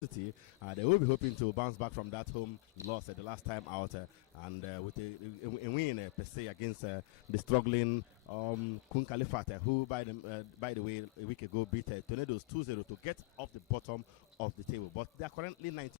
They will be hoping to bounce back from that home loss the last time out, and with a win per se against the struggling Kun Khalifat, who by the way a week ago beat Tornadoes 2-0 to get off the bottom of the table. But they are currently 19.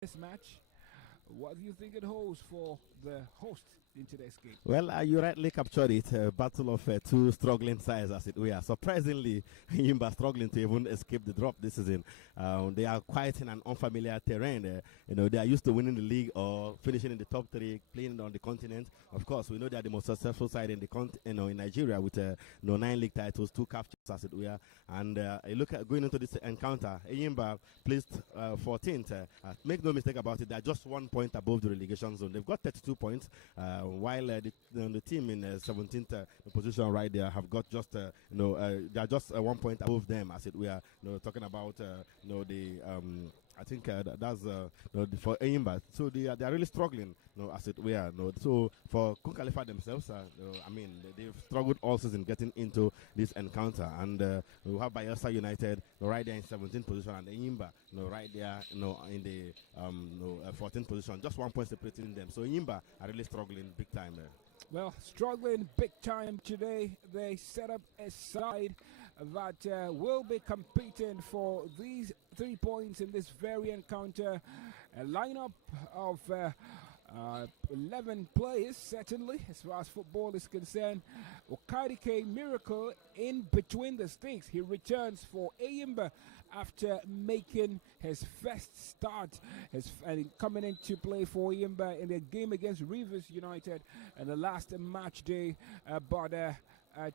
This match, what do you think it holds for the host in today's game? Well, you rightly captured it. Battle of two struggling sides, as it were. Surprisingly, Yimba struggling to even escape the drop this season. They are quite in an unfamiliar terrain. They are used to winning the league or finishing in the top three, playing on the continent. Of course, we know they are the most successful side in the in Nigeria with 9 league titles, 2 CAF champions, as it were. And look at going into this encounter. Yimba placed 14th. Make no mistake about it; they are just 1 point above the relegation zone. They've got 32 points. While the team in 17th position right there have got just they are just 1 point above them, as it were. Talking about the I think that's for ENYIMBA. So they are really struggling, as it were. So for Kun Khalifat themselves, I mean, they've struggled all season getting into this encounter. And we have Bayelsa United right there in 17th position, and ENYIMBA right there in the 14th position, just 1 point separating them. So ENYIMBA are really struggling big time there. Well, struggling big time today. They set up a side that will be competing for these 3 points in this very encounter. A lineup of 11 players, certainly, as far as football is concerned. Okadike Miracle in between the sticks. He returns for ENYIMBA after making his first start and coming into play for ENYIMBA in the game against Rivers United in the last match day.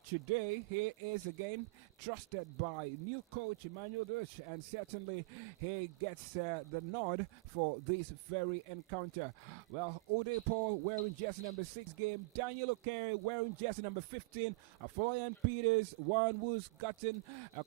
Today, he is again trusted by new coach Emmanuel Duch, and certainly he gets the nod for this very encounter. Well, Ode Paul wearing jersey number 6 game, Daniel Okere wearing jersey number 15, Florian Peters, one who's gotten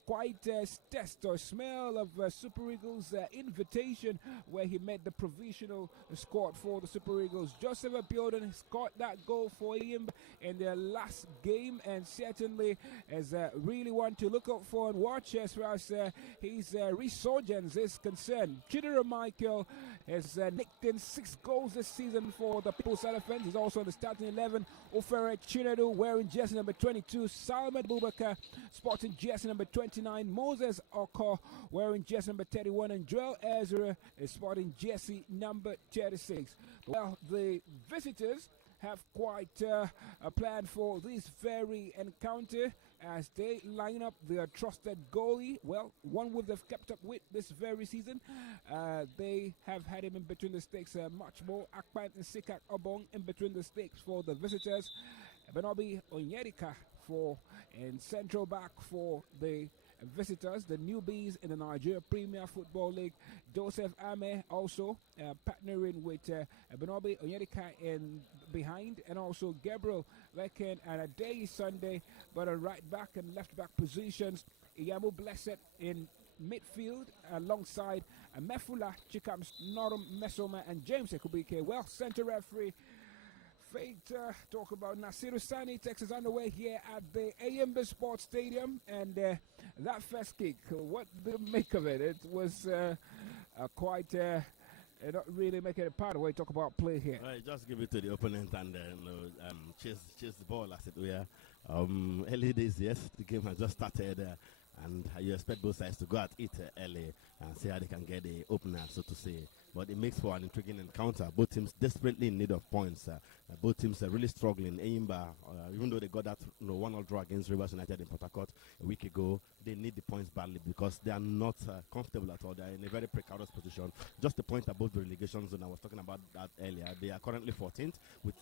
quite a taste or smell of Super Eagles invitation where he made the provisional squad for the Super Eagles. Joseph Abiodun scored that goal for him in the last game, and certainly is really one to look out for and watch as far as his resurgence is concerned. Chidera Michael has nicked in 6 goals this season for the People's Elephants. He's also in the starting 11. Ofere Chinedu wearing jersey number 22. Salman Bubaka sporting jersey number 29. Moses Oko wearing jersey number 31. And Joel Ezra is sporting jersey number 36. Well, the visitors have quite a plan for this very encounter as they line up their trusted goalie. Well, one who they've kept up with this very season. They have had him in between the sticks much more. Akpan and Sikak Obong in between the sticks for the visitors. Benobi Onyedika and central back for the visitors, the newbies in the Nigerian Premier Football League. Joseph Ame also partnering with Benobi Onyedika in behind, and also Gabriel Lekin and a day Sunday, but a right back and left back positions. Iyamu Blessed in midfield alongside Mefula Chikams, Norum Mesoma, and James Ekubike. Well, center referee Fate talk about Nasiru Sani takes us underway here at the ENYIMBA Sports Stadium, and that first kick, what did you make of it? It was quite not really making a part of what you talk about play here. Right, just give it to the opponent and chase the ball as it were. Early days, yes, the game has just started. And you expect both sides to go at it early and see how they can get the opener, so to say. But it makes for an intriguing encounter. Both teams desperately in need of points. Both teams are really struggling. ENYIMBA, even though they got that 1-0 draw against Rivers United in Port Harcourt a week ago, they need the points badly because they are not comfortable at all. They are in a very precarious position. Just a point above the relegation zone. I was talking about that earlier. They are currently 14th with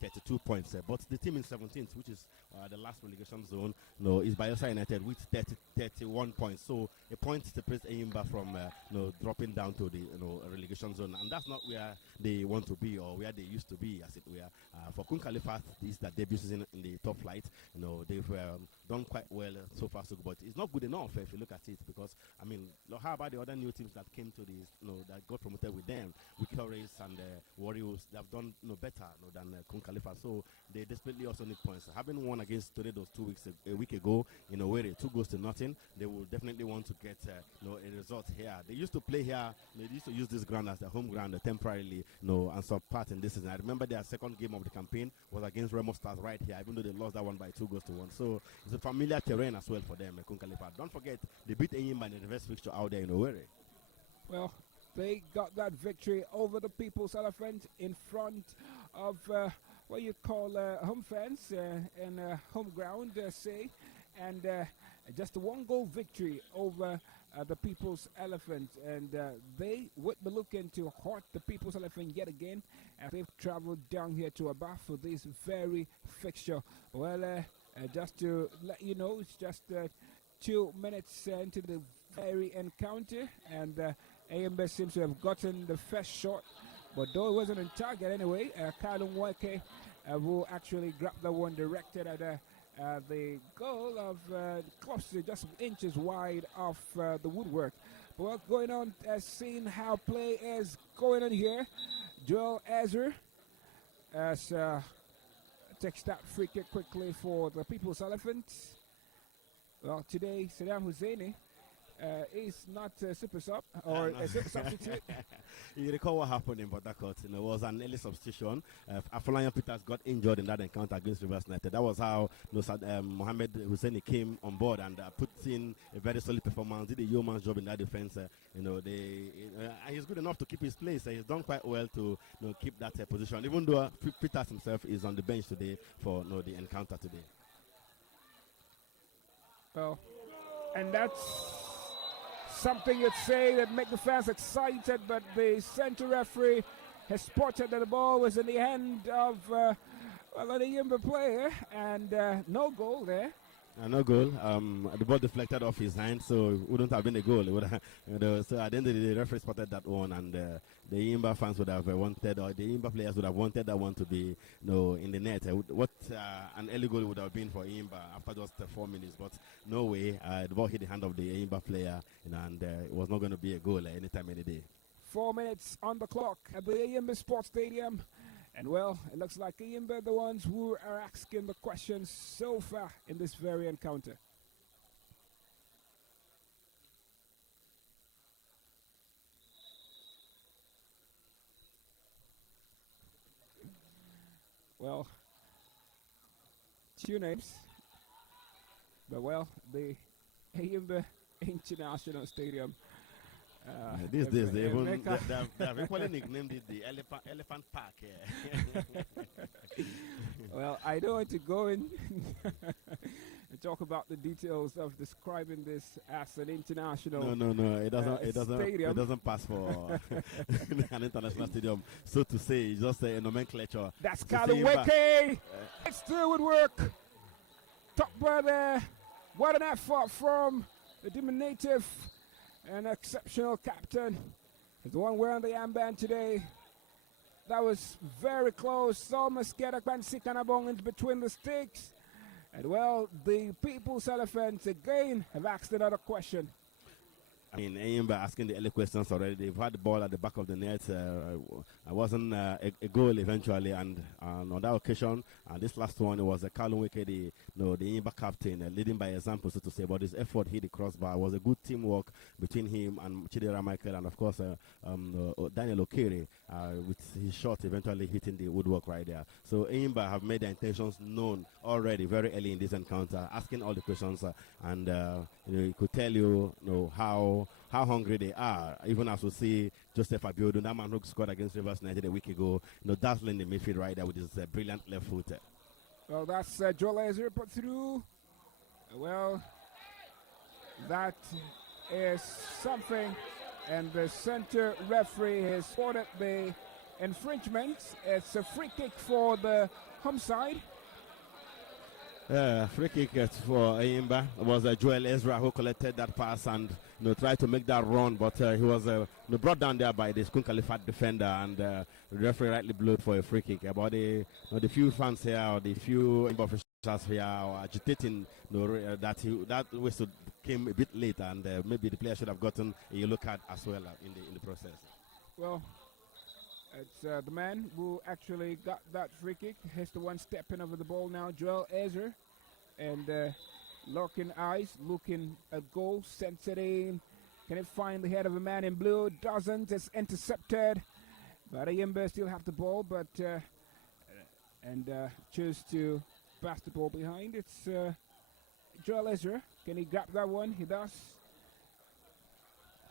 32 points. But the team in 17th, which is the last relegation zone, is Bayelsa United with 31 points. So a point separates ENYIMBA from dropping down to the relegation zone, and that's not where they want to be or where they used to be, as it were. For Kun Khalifat, this is their debut season in the top flight. They've done quite well so far, so good, but it's not good enough if you look at it, because I mean, how about the other new teams that came to this, that got promoted with them, with Rays and Warriors? They have done better than Kun Khalifat, so they desperately also need points. Having won against Toledo a week ago in Owerri, 2-0, they will definitely want to get a result here. They used to play here. They used to use this ground as their home ground temporarily, and some part in this season. I remember their second game of the campaign was against Remo Stars right here, even though they lost that one by 2-1. So it's a familiar terrain as well for them, Kun Khalifat. Don't forget, they beat ENYIMBA in the reverse fixture out there in Owerri. Well, they got that victory over the People's Elephant in front of what you call home fans and home ground, say, and just a 1-goal victory over the People's Elephant, and they would be looking to hurt the People's Elephant yet again as they've traveled down here to Aba for this very fixture. Well, just to let you know, it's just 2 minutes into the very encounter, and ENYIMBA seems to have gotten the first shot, but though it wasn't on target anyway, Kalum Wake will actually grab the one directed at the goal of close to just inches wide of the woodwork. But what's going on, seeing how play is going on here, Joel Azur takes that free kick quickly for the People's Elephants. Well, today Saddam Husseini is not a super sub or a substitute. You recall what happened in Port Harcourt? It was an early substitution. Afolayan Peters got injured in that encounter against Rivers United. That was how Mohamed Husseini came on board and put in a very solid performance. Did a yeoman's job in that defense. He's good enough to keep his place. He's done quite well to keep that position, even though Peters himself is on the bench today for the encounter today. Well, and that's something you'd say that make the fans excited, but the center referee has spotted that the ball was in the hand of an ENYIMBA player, and no goal there. No goal. The ball deflected off his hand, so it wouldn't have been a goal. It would have, so at the end of the day, the referee spotted that one, and the ENYIMBA fans would have wanted, or the ENYIMBA players would have wanted that one to be, in the net. What an early goal would have been for ENYIMBA after just 4 minutes, but no way. The ball hit the hand of the ENYIMBA player, and it was not going to be a goal anytime, any day. 4 minutes on the clock at the ENYIMBA Sports Stadium. And well, it looks like ENYIMBA are the ones who are asking the questions so far in this very encounter. Well, 2 names. But well, the ENYIMBA International Stadium. These days, they have equally nicknamed it the Elephant Park. Well, I don't want to go in and talk about the details of describing this as an international. No. It doesn't. Stadium. It doesn't pass for an international stadium, so to say. It's just a nomenclature. That's Kalaweke. It's still would work. Top brother. What an effort from the diminutive and exceptional captain, is the one wearing the armband today. That was very close. Almost get a Kanabong in between the sticks. And well, the People's Elephants again have asked another question. I mean, ENYIMBA asking the early questions already. They've had the ball at the back of the net. I wasn't a goal eventually, and on that occasion, this last one, it was a Kalun Wike, the ENYIMBA captain, leading by example, so to say. But his effort hit the crossbar. It was a good teamwork between him and Chidera Michael, and of course Daniel Okere, with his shot eventually hitting the woodwork right there. So ENYIMBA have made their intentions known already very early in this encounter, asking all the questions, and it could tell you, how hungry they are. Even as we see Joseph Abiodun, that man who scored against Rivers United a week ago, dazzling the midfield right there with his brilliant left foot. Well, that's Joel Ezra put through. Well, that is something, and the center referee has spotted the infringement. It's a free kick for the home side. Free kick for ENYIMBA. It was Joel Ezra who collected that pass and tried to make that run, but he was brought down there by the Kun Khalifat defender, and the referee rightly blew for a free kick. About the few fans here, or the few ENYIMBA officials here are agitating that whistle came a bit late, and maybe the player should have gotten a yellow card as well in the process. Well, it's the man who actually got that free kick. He's the one stepping over the ball now, Joel Ezra. And locking eyes, looking at goal, sends it in. Can it find the head of a man in blue? Doesn't. It's intercepted. But ENYIMBA still have the ball, but choose to pass the ball behind. It's Joel Ezra. Can he grab that one? He does.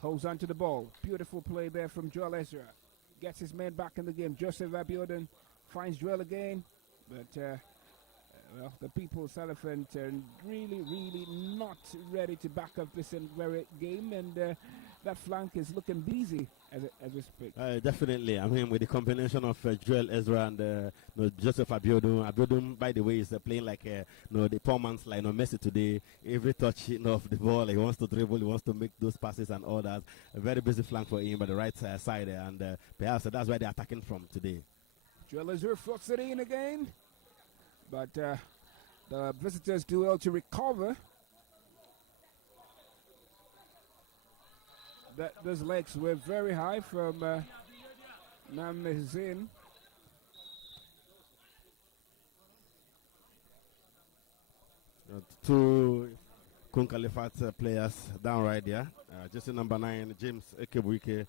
Holds on to the ball. Beautiful play there from Joel Ezra. Gets his man back in the game. Joseph Abiodun finds Joel again, but well, the People's Elephant are really not ready to back up this very game, and that flank is looking busy as we speak. Definitely. I mean, with the combination of Joel Ezra and Joseph Abiodun. Abiodun, by the way, is playing like the poor man's like Messi today. Every touch of the ball, he wants to dribble, he wants to make those passes and all that. A very busy flank for him by the right side, and perhaps that's why they're attacking from today. Joel Ezra floats it in again, but the visitors do well to recover. Those legs were very high from Namezin. Two Kun Khalifat players down right there. Just number 9, James Ekebuike,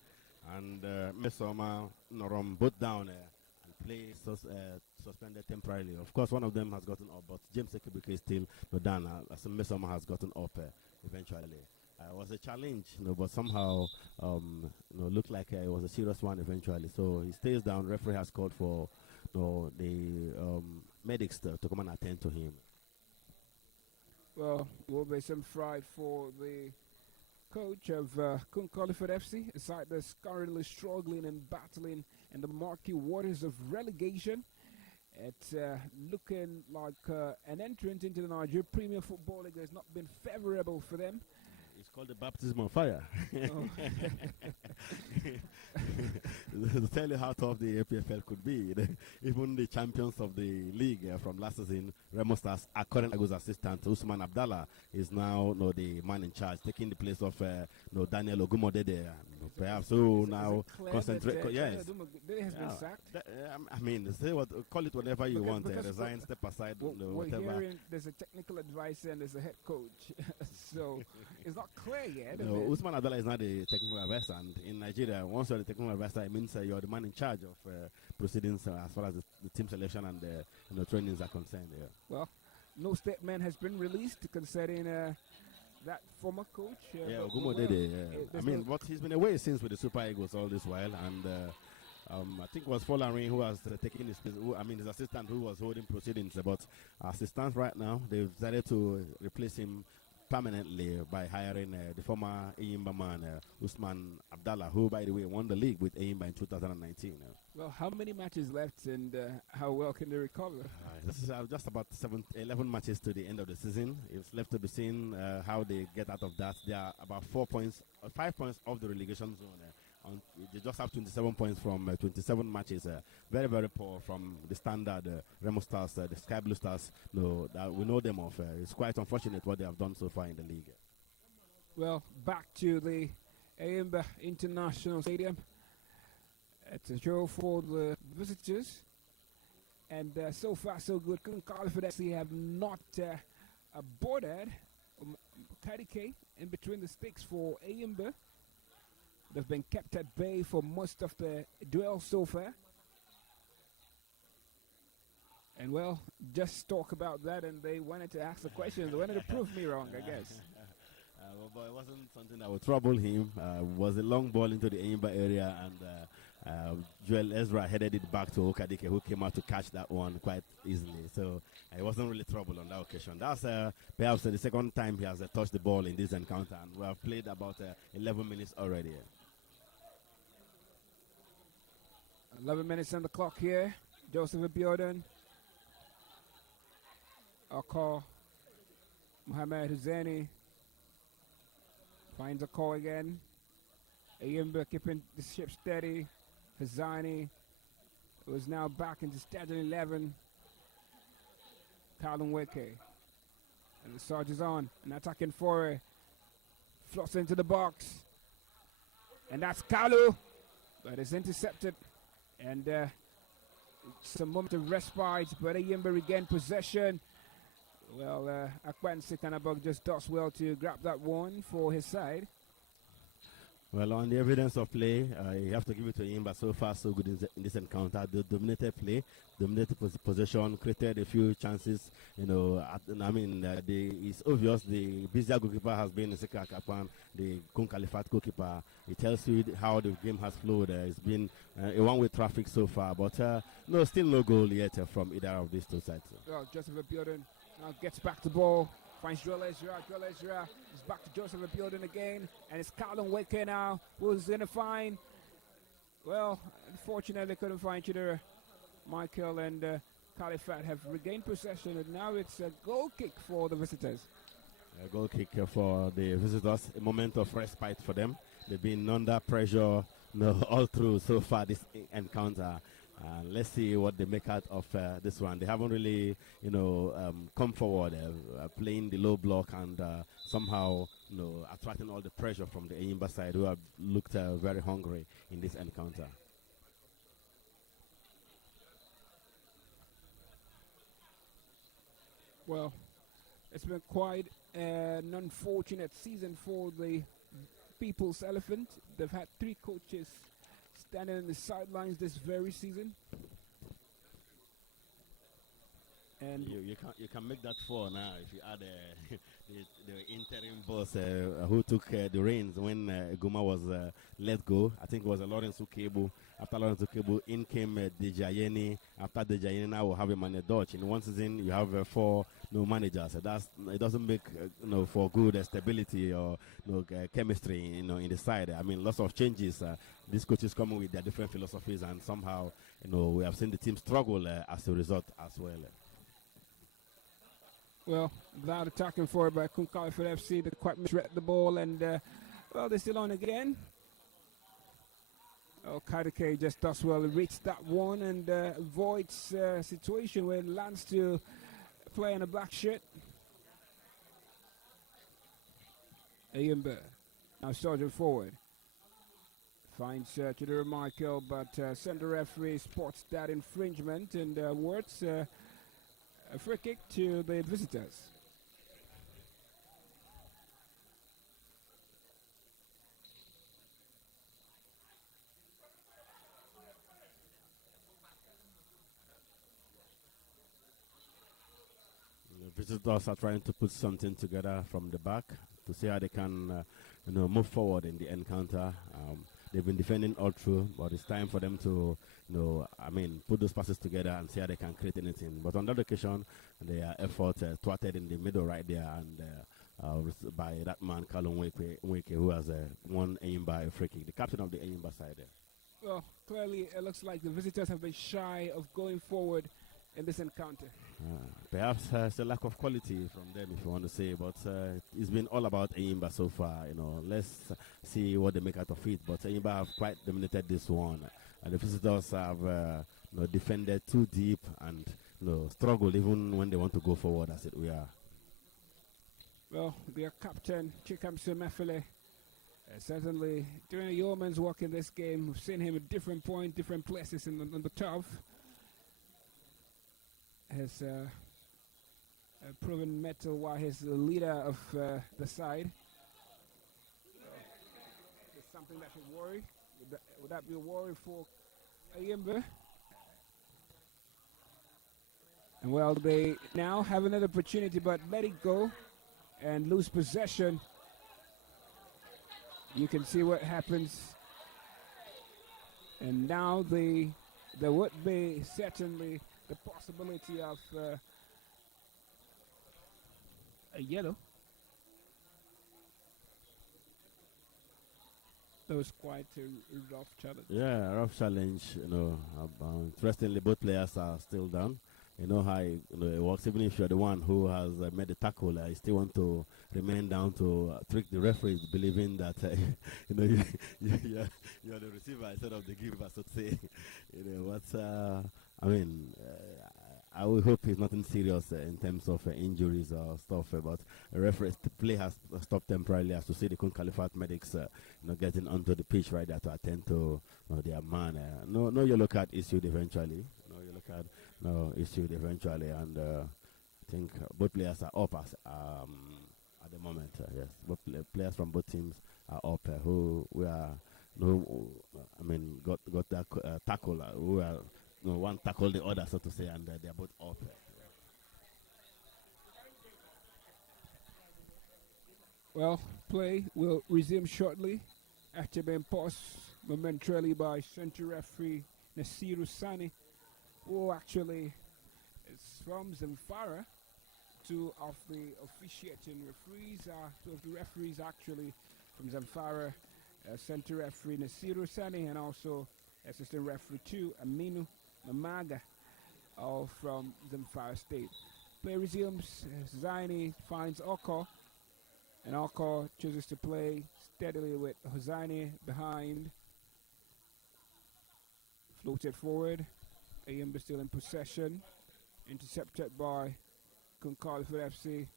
and Mesoma Norom, both down and play suspended temporarily. Of course, one of them has gotten up, but James Ekebuike is still not done. Mesoma has gotten up eventually. It was a challenge, but somehow looked like it was a serious one eventually. So he stays down. Referee has called for the medics to come and attend to him. Well, will be some fright for the coach of Kun Khalifat FC, a side that's currently struggling and battling in the murky waters of relegation. It's looking like an entrance into the Nigerian Premier Football League has not been favorable for them. It's called the baptism of fire. Oh. To tell you how tough the NPFL could be, even the champions of the league from last season, Remo Stars, our current assistant Usman Abdallah, is now the man in charge, taking the place of Daniel Ogumodede. Perhaps who now concentrate. Yes, Dede has been sacked. I mean, say what, call it whatever you want. Because resign, step aside. We're whatever. hearing there's a technical advisor and there's a head coach, so it's not clear yet. Usman Abdallah is not the technical advisor, and in Nigeria, once you're the technical advisor, it means you're the man in charge of proceedings as far as the team selection and the trainings are concerned. Yeah. Well, no statement has been released concerning that former coach. Ogumodede. I mean, but he's been away since with the Super Eagles all this while, and I think it was Folarin who has taken his place. His assistant who was holding proceedings. But assistants right now, they've decided to replace him permanently by hiring the former ENYIMBA man, Usman Abdallah, who, by the way, won the league with ENYIMBA in 2019. Well, how many matches left, and how well can they recover? This is just about 11 matches to the end of the season. It's left to be seen how they get out of that. They are about 5 points off the relegation zone. They just have 27 points from 27 matches. Very, very poor from the standard Remo Stars, the Sky Blue Stars. No, that we know them of. It's quite unfortunate what they have done so far in the league. Well, back to the ENYIMBA International Stadium. It's a show for the visitors. And so far, so good. Kun Khalifat actually have not boarded Kadike in between the sticks for ENYIMBA. They've been kept at bay for most of the duel so far. And well, just talk about that, and they wanted to ask the questions. They wanted to prove me wrong, I guess. But it wasn't something that would trouble him. It was a long ball into the ENYIMBA area, and Joel Ezra headed it back to Okadike, who came out to catch that one quite easily. So it wasn't really trouble on that occasion. That's perhaps the second time he has touched the ball in this encounter, and we have played about 11 minutes already. 11 minutes on the clock here. Joseph Abiodun. Akar. Mohamed Hussaini. Finds a call again. ENYIMBA keeping the ship steady. Hussaini was now back into starting 11. Kalun Weke. And the Sarge is on. An attacking foray. Floats into the box. And that's Kalu. But it's intercepted. And some moment of respite, but ENYIMBA regained possession. Well, Akwan Sikanabog just does well to grab that one for his side. Well, on the evidence of play, you have to give it to ENYIMBA. So far, so good in this encounter. They dominated play, dominated possession, created a few chances. You know, it's obvious the busier goalkeeper has been Nsika Akpan, the Kun Khalifat goalkeeper. It tells you how the game has flowed. It's been a one-way traffic so far, but still no goal yet from either of these two sides. Well, Joseph Abiodun now gets back the ball. Finds Joel Ezra. Joel Ezra is back to Joseph Abiodun again. And it's Kalun Weke now who's going to find. Well, unfortunately, couldn't find Chidera. Michael and Khalifat have regained possession. And now it's a goal kick for the visitors. A goal kick for the visitors. A moment of respite for them. They've been under pressure all through so far this encounter. Let's see what they make out of this one. They haven't really, come forward, playing the low block and somehow, attracting all the pressure from the ENYIMBA side, who have looked very hungry in this encounter. Well, it's been quite an unfortunate season for the People's Elephant. They've had 3 coaches standing on the sidelines this very season. And you can make that 4 now if you add the interim boss who took the reins when Guma was let go. I think it was Lawrence Ukebo. After Lawrence Ukebo, in came Dejayeni. After Dejayeni, now we'll have a man Dutch. In one season, you have 4 managers. It doesn't make for good stability or chemistry in the side. I mean, lots of changes. These coaches coming with their different philosophies, and somehow we have seen the team struggle as a result as well. Well, that attacking forward by Kun Khalifat FC, they quite misread the ball, and well, they're still on again. Oh, Kadike just does well. He reached that one and avoids a situation where it lands to play in a black shirt. ENYIMBA now charging forward. Finds Chidera Michael, but center referee spots that infringement and awards a free kick to the visitors. The visitors are trying to put something together from the back to see how they can move forward in the encounter. They've been defending all through, but it's time for them to, put those passes together and see how they can create anything. But on that occasion, their effort thwarted in the middle right there, and by that man, Callum Wake, who has won ENYIMBA a free kick, the captain of the ENYIMBA side there. Well, clearly it looks like the visitors have been shy of going forward in this encounter. Perhaps it's a lack of quality from them, if you want to say, but it's been all about ENYIMBA so far. Let's see what they make out of it. But ENYIMBA have quite dominated this one, and the visitors have defended too deep and struggled even when they want to go forward, as it were. Well, their captain, Chikamso Mefele, certainly doing a yeoman's work in this game. We've seen him at different points, different places on the turf. Has proven metal while he's the leader of the side. It's something that should worry. Would that be a worry for ENYIMBA? And well, they now have another opportunity, but let it go and lose possession. You can see what happens. And now there would be certainly the possibility of a yellow. That was quite a rough challenge. Yeah, rough challenge. Interestingly, both players are still down. You know how it works. Even if you're the one who has made the tackle, you still want to remain down to trick the referee, believing that you're the receiver instead of the giver, so to say. I will hope it's nothing serious in terms of injuries or stuff. But the play has stopped temporarily, as to see the Kun Khalifat medics getting onto the pitch right there to attend to their man. No yellow card issued eventually. Issued eventually, and I think both players are up at the moment. Yes, both players from both teams are up. Got that tackle. One tackled the other, so to say, and they are both up. Well, play will resume shortly after being paused momentarily by central referee Nasiru Sani, who actually is from Zamfara. Two of the officiating referees two of the referees actually from Zamfara, center referee Nasiru Sani, and also assistant referee 2 Aminu Mamaga, all from Zamfara State. Play resumes. Hosseini finds Oko, and Oko chooses to play steadily with Hosseini behind. Floated forward. ENYIMBA still in possession. Intercepted by Kun Khalifat FC.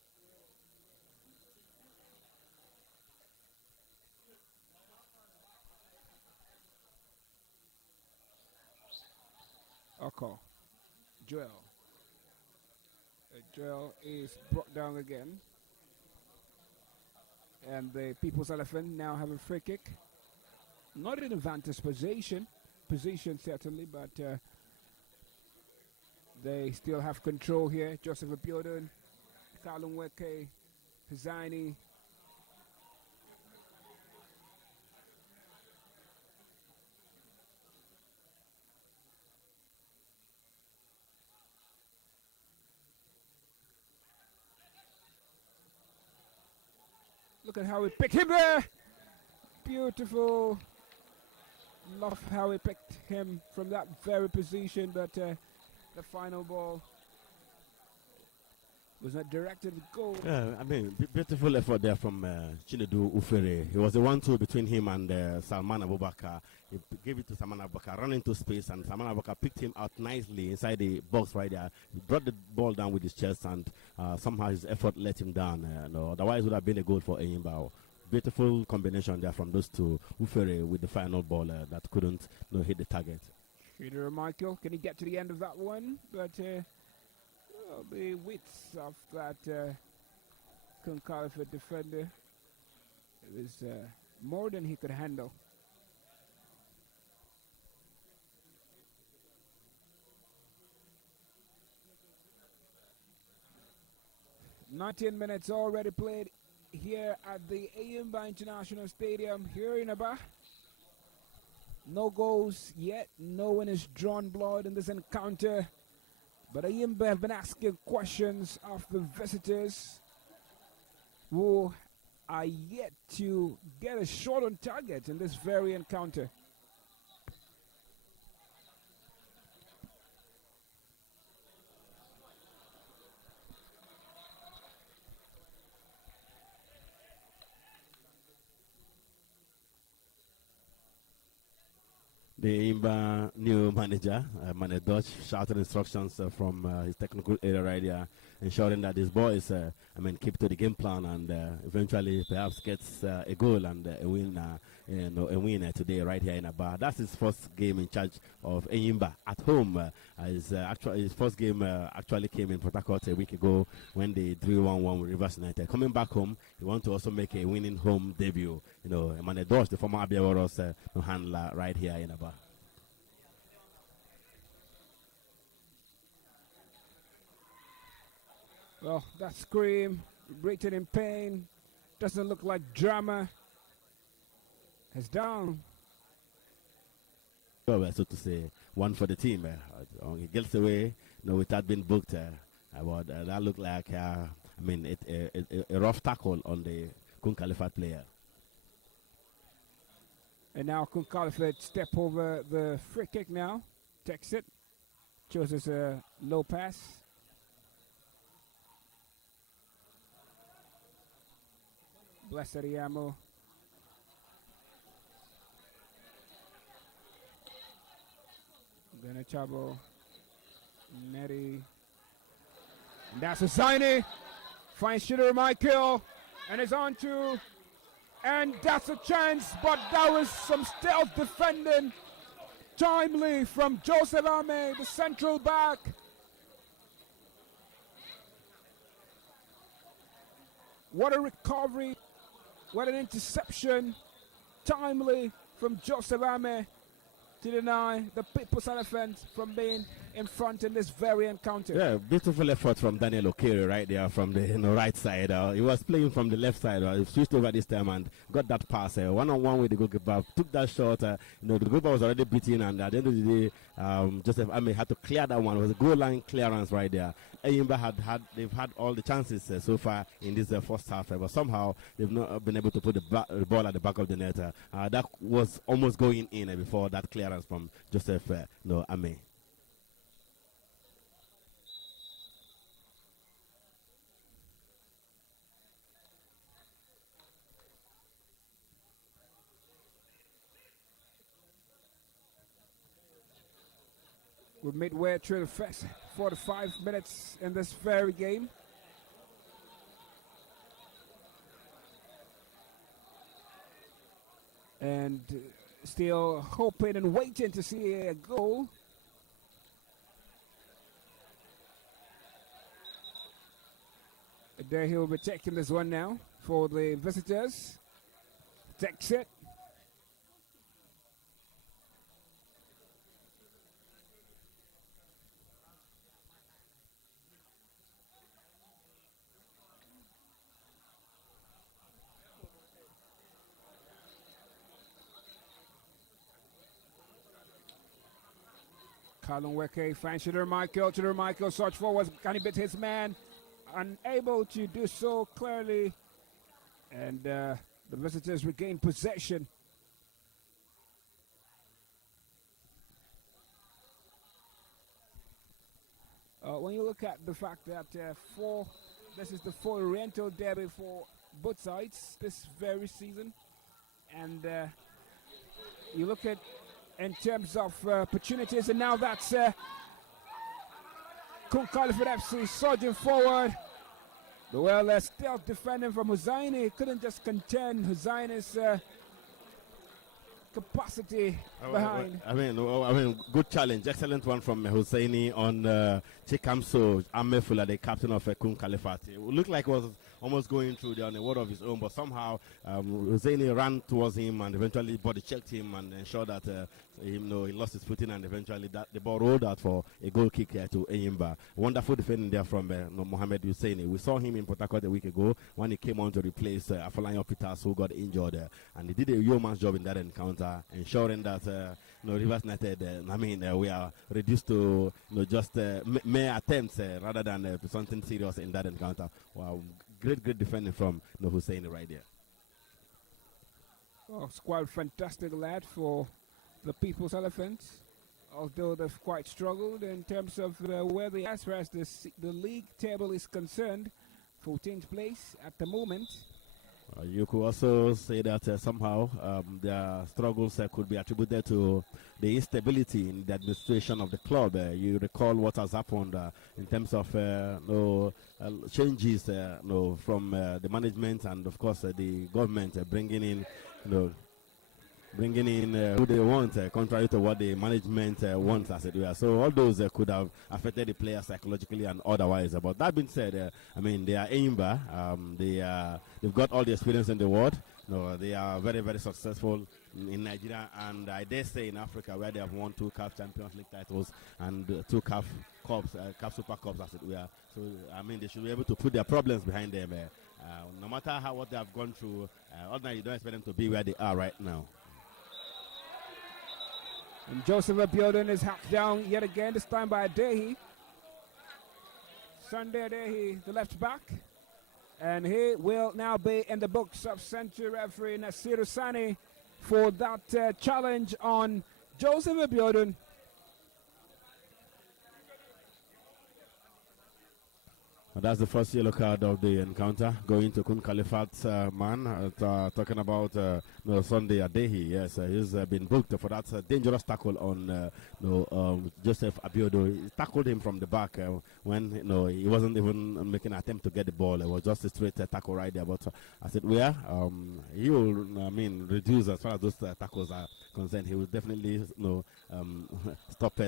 Oko. Joel. Joel is brought down again. And the People's Elephant now have a free kick. Not in advantage position certainly, but they still have control here. Joseph Abiodun, Kalum Weke, Hosseini. Look at how he picked him there. Beautiful. Love how he picked him from that very position, but the final ball was not directed at goal. Yeah, beautiful effort there from Chinedu Ufere. It was a 1-2 between him and Salman Abubakar. He gave it to Salman Abubakar, ran into space, and Salman Abubakar picked him out nicely inside the box right there. He brought the ball down with his chest, and somehow his effort let him down. Otherwise, it would have been a goal for ENYIMBA. Beautiful combination there from those two. Ufere with the final ball that couldn't hit the target. Peter Michael, can he get to the end of that one? But the width of that Kun Khalifat defender, it was more than he could handle. "19 minutes already played here at the ENYIMBA International Stadium here in Aba. No goals yet. No one has drawn blood in this encounter. But ENYIMBA have been asking questions of the visitors. who are yet to get a shot on target in this very encounter. The ENYIMBA new manager, Mane Dutch, shouted instructions from his technical area right here, ensuring that these boys, keep to the game plan and eventually perhaps gets a goal and a win today right here in Aba. That's his first game in charge of ENYIMBA at home. His first game actually came in Port Harcourt a week ago when they drew 1-1 with Rivers United. Coming back home, he wants to also make a winning home debut. Mane Dutch, the former Abiyawaros handler right here in Aba. Well, that scream, written in pain, doesn't look like drama. It's down. Well, so to say, one for the team. He gets away, with that being booked. That looked like, a rough tackle on the Kun Khalifat player. And now Kun Khalifat step over the free kick now. Takes it. Chooses a low pass. Blessed Yamo. Chabo. Neri. And that's Hussaini. Finds shooter Michael. And it's on to. And that's a chance, but that was some stealth defending. Timely from Joseph Ame, the central back. What a recovery. What an interception. Timely from Joseph Ame to deny the People's Elephant from being in front in this very encounter. Yeah, beautiful effort from Daniel Okere right there from the right side. He was playing from the left side. He switched over this time and got that pass. One-on-one with the goalkeeper. Took that shot. The goalkeeper was already beaten, and at the end of the day, Joseph Ame had to clear that one. It was a goal line clearance right there. ENYIMBA they've had all the chances so far in this first half, but somehow they've not been able to put the ball at the back of the net. That was almost going in before that clearance from Joseph Ame. We're midway through the first 45 minutes in this very game. And still hoping and waiting to see a goal. There he will be taking this one now for the visitors. Takes it. Carlon Weke finds Shooter Michael, search forward, can he beat his man? Unable to do so clearly. And the visitors regain possession. When you look at the fact that this is the full Oriental derby for both sides this very season. And you look at in terms of opportunities, and now that's Kun Khalifat FC surging forward. Well, still defending from Hussaini. Couldn't just contend Hussaini's capacity behind. Good challenge. Excellent one from Hussaini on Chikamso Amefula, the captain of Kun Khalifat. It looked like it was almost going through there on a word of his own, but somehow Hussaini ran towards him and eventually body checked him and ensured that he lost his footing, and eventually the ball rolled out for a goal kick to ENYIMBA. Wonderful defending there from Mohamed Hussaini. We saw him in Port Harcourt a week ago when he came on to replace Afolayan Peters, who got injured, and he did a yeoman's job in that encounter, ensuring that Rivers United, we are reduced to just mere attempts rather than something serious in that encounter. Wow, great defending from Hussein right there. Oh, it's quite a fantastic lad for the People's Elephants. Although they've quite struggled in terms of where they are as far as the league table is concerned. 14th place at the moment. You could also say that somehow their struggles could be attributed to the instability in the administration of the club. You recall what has happened in terms of changes from the management and, of course, the government bringing in who they want, contrary to what the management wants, as it were. So all those could have affected the players psychologically and otherwise. But that being said, I mean, they are ENYIMBA. They've got all the experience in the world. They are very successful in Nigeria, and I dare say in Africa, where they have won 2 CAF Champions League titles and 2 CAF Cups, CAF Super Cups, as it were. So I mean, they should be able to put their problems behind them. No matter what they have gone through, ordinarily you don't expect them to be where they are right now. And Joseph Abiodun is hacked down yet again, this time by Adehi. Sunday Adehi, the left back. And he will now be in the books of central referee Nasiru Sani for that challenge on Joseph Abiodun. That's the first yellow card of the encounter, going to Kun Khalifat's man. Talking about Sunday Adehi. Yes, he's been booked for that dangerous tackle on Joseph Abiodun. He tackled him from the back when he wasn't even making an attempt to get the ball. It was just a straight tackle right there. But as it were, he will, reduce as far as those tackles are concerned. He will definitely stop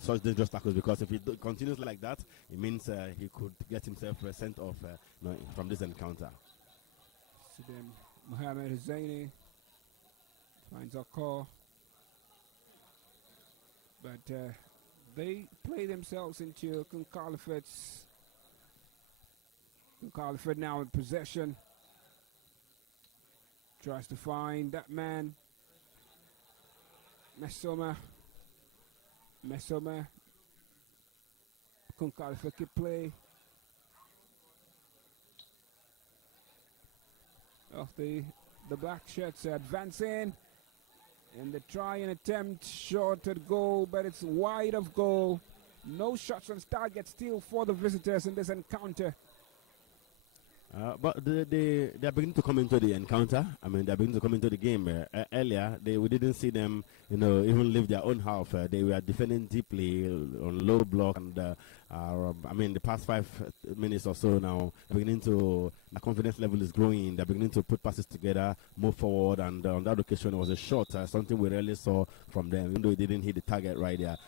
such dangerous tackles, because if he continues like that, it means he could get himself sent off from this encounter. So then Mohamed Husseini finds a call, but they play themselves into Kun Khalifat's. Kun Khalifat now in possession, tries to find that man Mesoma. Kun Khalifat keep play. Of the black shirts advancing, and they try and attempt short at goal, but it's wide of goal. No shots on target still for the visitors in this encounter. But they are beginning to come into the encounter. I mean, they are beginning to come into the game. Earlier, we didn't see them, even leave their own half. They were defending deeply on low block, and the past 5 minutes or so now, beginning to, the confidence level is growing. They're beginning to put passes together, move forward, and on that occasion it was a shot, something we rarely saw from them, even though it didn't hit the target right there.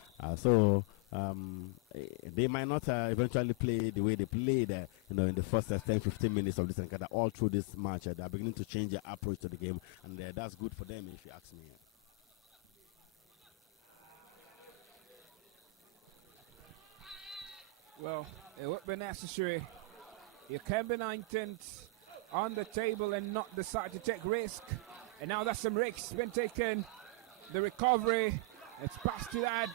They might not eventually play the way they played in the first 10-15 minutes of this encounter. All through this match, they're beginning to change their approach to the game, and that's good for them, if you ask me. Well, it would be necessary. You can be 19th on the table and not decide to take risk, and now that's some risks been taken. The recovery, it's passed to that.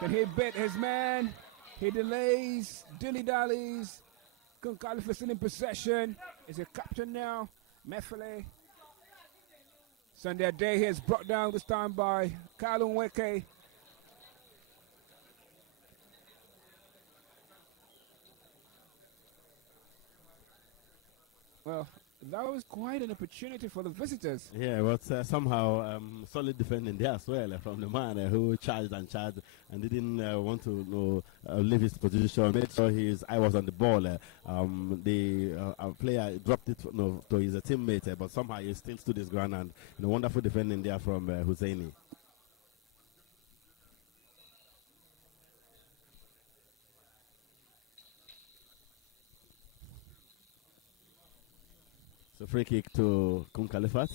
Can he beat his man? He delays, dilly-dallies. Kun Khalifat still in possession. Is a captain now. Mefele. Sunday Adehi is brought down this time by Kalun Weke. Well, that was quite an opportunity for the visitors. Yeah, but somehow solid defending there as well from the man who charged and didn't want to leave his position. Made sure his eye was on the ball. The player dropped it to his teammate, but somehow he still stood his ground, and wonderful defending there from Husseini. So free kick to Kun Khalifat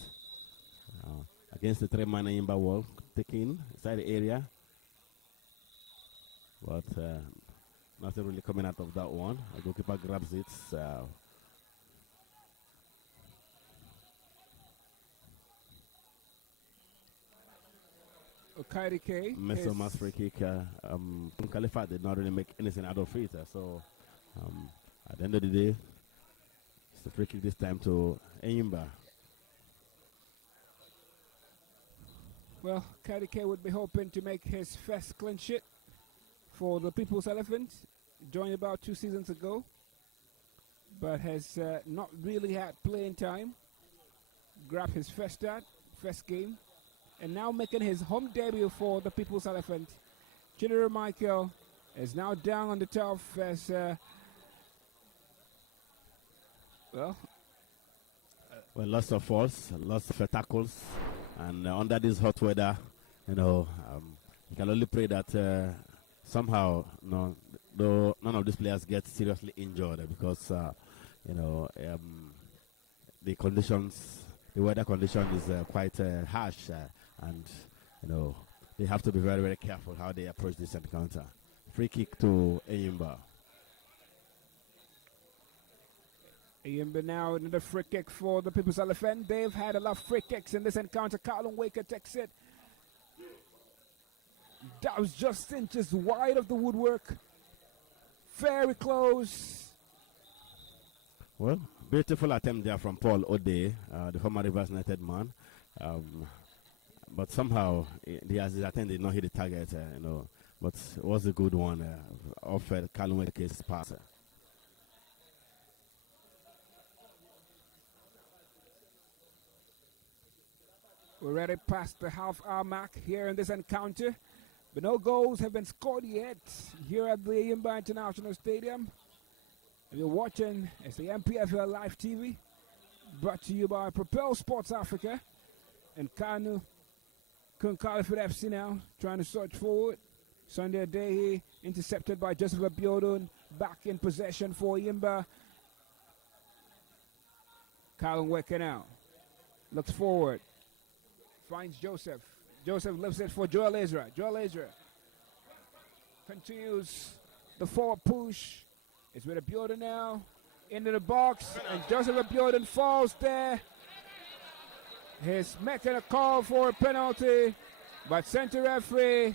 against the 3-man ENYIMBA wall, taken inside the area, but nothing really coming out of that one. The goalkeeper grabs it. Okaidike. Mesoma's free kick. Kun Khalifat did not really make anything out of it. So at the end of the day, It's a free kick this time to ENYIMBA. Well, Kadike would be hoping to make his first clean sheet for the People's Elephant. Joined about 2 seasons ago, but has not really had playing time. Grabbed his first start, first game, and now making his home debut for the People's Elephant. General Michael is now down on the turf as well, lots of falls, lots of tackles, and under this hot weather, you can only pray that somehow, though none of these players get seriously injured because, the conditions, the weather condition is quite harsh, and they have to be very, very careful how they approach this encounter. Free kick to ENYIMBA. ENYIMBA now another free kick for the People's Elephant. They've had a lot of free kicks in this encounter. Carlon Waker takes it. That was just inches wide of the woodwork. Very close. Well, beautiful attempt there from Paul Ode, the former Rivers United man. But somehow his attempt did not hit the target, but it was a good one off Carlon Waker's pass. We're already past the half-hour mark here in this encounter, but no goals have been scored yet here at the ENYIMBA International Stadium. If you're watching, it's the NPFL Live TV, brought to you by Propel Sports Africa and Kanu. Kun Khalifat FC now trying to search forward. Sunday Adehi intercepted by Joseph Abiodun, back in possession for ENYIMBA. Carlon Waker now looks forward. Finds Joseph. Joseph lifts it for Joel Ezra. Joel Ezra continues the forward push. It's with Abiodun now. Into the box. And Joseph Abiodun falls there. He's making a call for a penalty. But center referee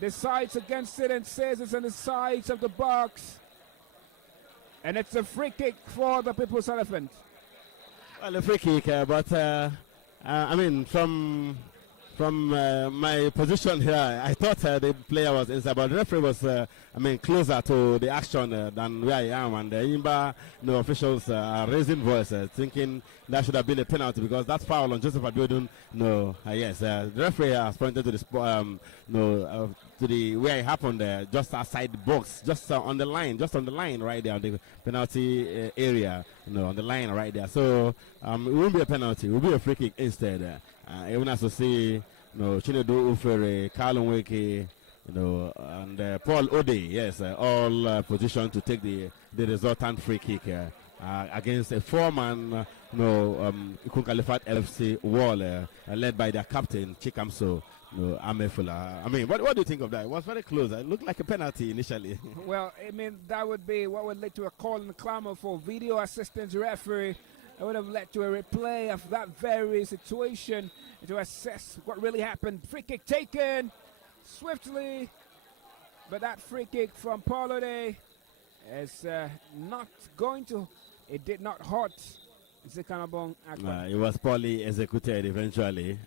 decides against it and says it's on the sides of the box. And it's a free kick for the People's Elephant. Well, a free kick, but from my position here, I thought the player was inside, but the referee was, closer to the action than where I am. And the ENYIMBA officials are raising voice, thinking that should have been a penalty because that foul on Joseph Abiodun. The referee has pointed to the to the where it happened, just outside the box, just on the line right there, on the penalty area, on the line right there. So it won't be a penalty; it will be a free kick instead. Even as we see, Chinedu Ufere, Carlon Waker, and Paul Ode, yes, all positioned to take the resultant free kick against a four-man, Kun Khalifat FC wall led by their captain Chikamso Amefula. What do you think of that? It was very close. It looked like a penalty initially. Well, that would be what would lead to a call and clamor for video assistance referee. It would have led to a replay of that very situation to assess what really happened. Free kick taken swiftly, but that free kick from Paulo Day is not going to, it did not hurt Zekanabong. It was poorly executed eventually.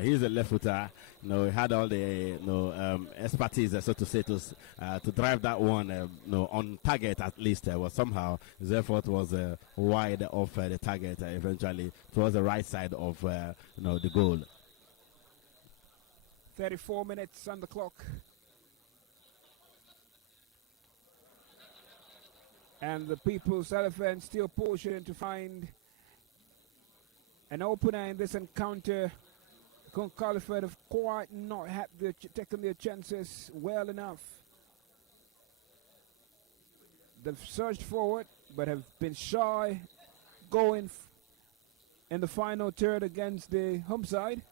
He's a left footer. He had all the expertise, so to say, to drive that one on target at least. Was somehow his effort was wide off the target eventually towards the right side of the goal. 34 minutes on the clock. And the People's Elephant still pushing to find an opener in this encounter. Kun Khalifat have quite not had taken their chances well enough. They've surged forward, but have been shy going in the final third against the home side.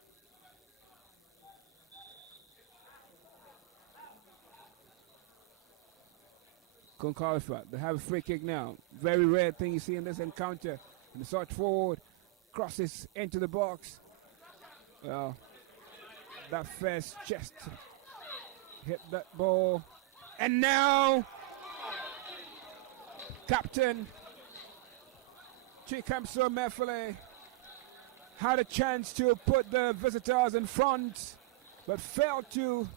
Kun Khalifat, they have a free kick now. Very rare thing you see in this encounter. And the search forward, crosses into the box. Well, that first just hit that ball. And now, Captain Chikamso Mefele had a chance to put the visitors in front, but failed to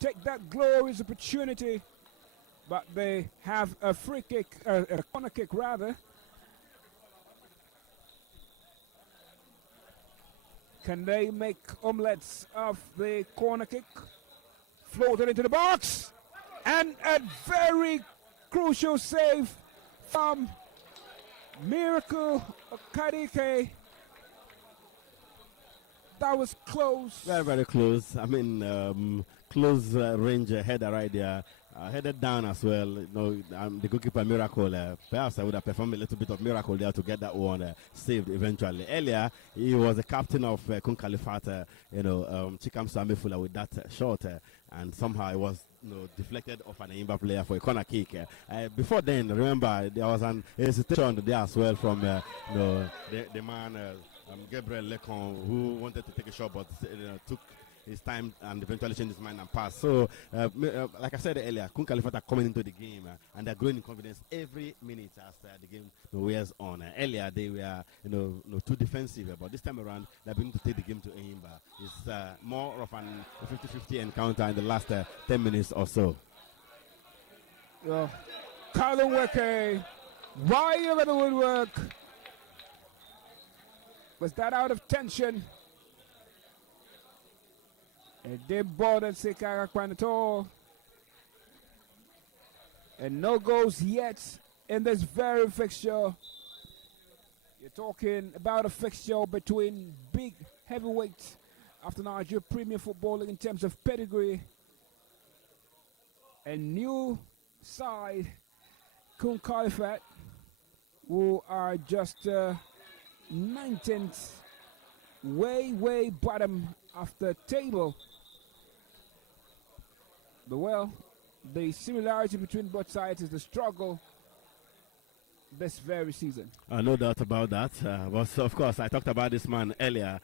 take that glorious opportunity. But they have a free kick, a corner kick rather. Can they make omelettes of the corner kick? Floated into the box, and a very crucial save from Miracle Kadike. That was close. Very, very close. I mean, close range header right there. Headed down as well. You know, the goalkeeper Miracle. Perhaps I would have performed a little bit of miracle there to get that one saved eventually. Earlier, he was the captain of Kun Khalifat. Chikamso Amefula with that shot, and somehow it was deflected off an ENYIMBA player for a corner kick. Before then, remember there was an hesitation there as well from the man Gabriel Lecon, who wanted to take a shot but took his time and eventually changed his mind and passed. So, like I said earlier, Kun Khalifat are coming into the game and they're growing in confidence every minute as the game wears on. Earlier they were too defensive, but this time around they're beginning to take the game to ENYIMBA. It's more of an 50-50 encounter in the last 10 minutes or so. Carlo Weke, why over the woodwork? Was that out of tension? It did bother Sekara at all. And no goals yet in this very fixture. You're talking about a fixture between big heavyweights after Nigerian Premier Football League in terms of pedigree. A new side, Kun Khalifat, who are just 19th, way bottom of the table. But well, the similarity between both sides is the struggle this very season. No doubt about that. But of course, I talked about this man earlier,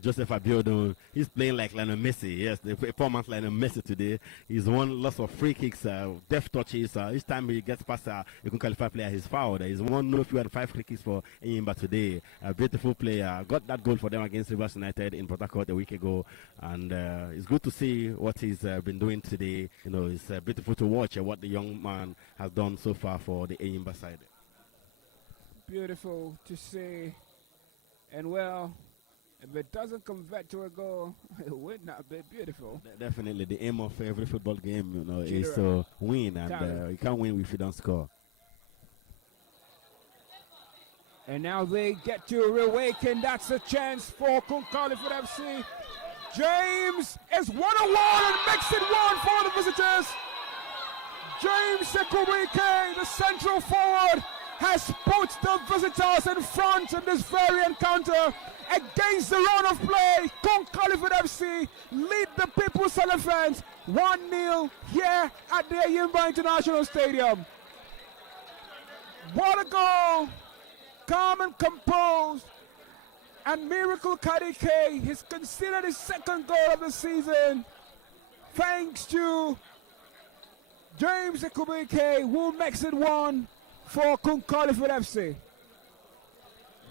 Joseph Abiodun. He's playing like Lionel Messi. Yes, the performance Lionel Messi today. He's won lots of free kicks, deft touches. Each time he gets past a Kun Khalifat player, he's fouled. He's won no fewer than 5 free kicks for ENYIMBA today. A beautiful player. Got that goal for them against Rivers United in Port Harcourt a week ago. And it's good to see what he's been doing today. It's beautiful to watch what the young man has done so far for the ENYIMBA side. Beautiful to see. And well, if it doesn't convert to a goal, it would not be beautiful. Definitely, the aim of every football game, is to win, and you can't win if you don't score. And now they get to reawaken. That's a chance for Kun Khalifat FC. James is 1-1 and makes it 1 for the visitors. James Sekubike, the central forward, has put the visitors in front in this very encounter against the run of play. Kun Khalifat FC lead the People's Elephants 1-0 here at the ENYIMBA International Stadium. What a goal! Calm and composed. And Miracle Kadike has considered his second goal of the season, thanks to James Ekubike, who makes it 1 for Kun Khalifat FC.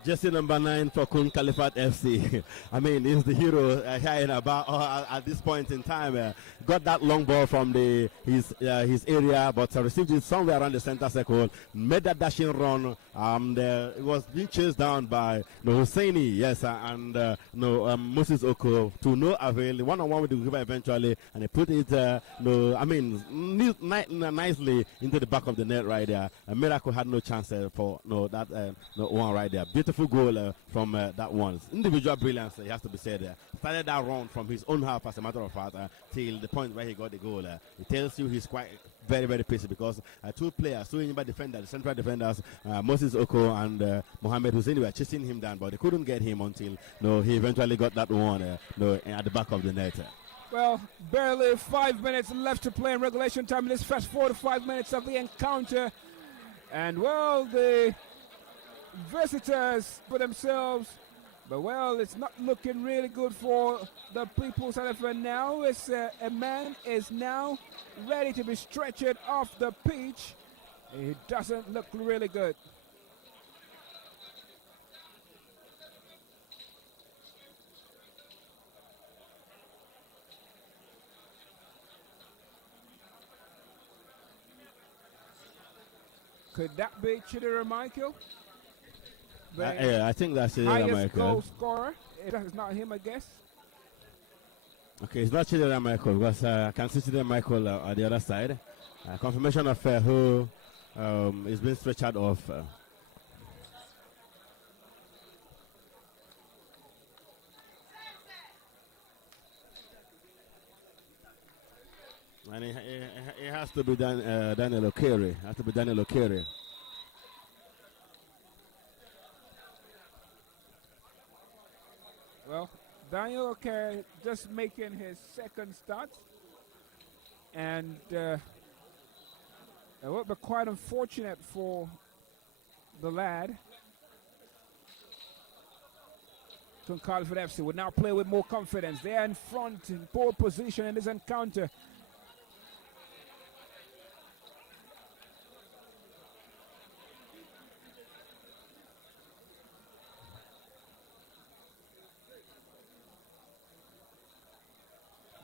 Jersey number 9 for Kun Khalifat FC. I mean, he's the hero here in about at this point in time. Got that long ball from his area, but received it somewhere around the center circle. Made that dashing run. It was being chased down by Husseini, yes, and Moses Oko to no avail. One-on-one with the goalkeeper eventually, and he put it, nicely into the back of the net right there. Miracle had no chance for that one right there. Beautiful goal from that one. Individual brilliance, it has to be said. Started that run from his own half, as a matter of fact, till the point where he got the goal. It tells you he's quite very, very pacey, because two players, two ENYIMBA defenders, the central defenders, Moses Oko and Mohamed Hussein, were chasing him down, but they couldn't get him until he eventually got that one at the back of the net. Well, barely 5 minutes left to play in regulation time in this first 4 to 5 minutes of the encounter. And well, the visitors for themselves, but well, it's not looking really good for the People's Elephant now. It's a man is now ready to be stretched off the pitch. It doesn't look really good. Could that be Chidera Michael? Yeah, I think that's Chidera highest Michael. goal scorer. It's not him, I guess. Okay, it's not Chidera Michael because I can see Chidera Michael on the other side. Confirmation of who is being stretched off. And it has to be Daniel Okere. Has to be Daniel Okere. Well, Daniel Okere just making his second start. And it would be quite unfortunate for the lad. Kun Khalifat FC would now play with more confidence. They are in front in pole position in this encounter.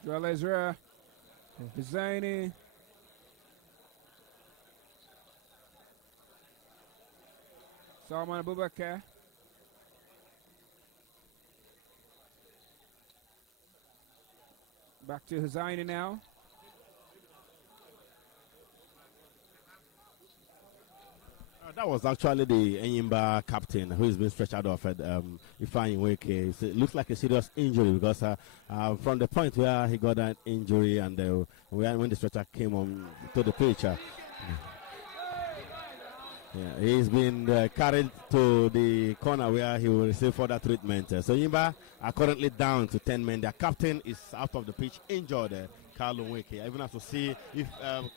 Joel Ezra, Zaini, Salman Abubakar. Back to Hussaini now. That was actually the ENYIMBA captain who has been stretched out of Intensifying. It looks like a serious injury because from the point where he got an injury and when the stretcher came on to the pitch, he's been carried to the corner where he will receive further treatment. So ENYIMBA are currently down to 10 men. Their captain is out of the pitch, injured. Carlo Weke. I even have to see if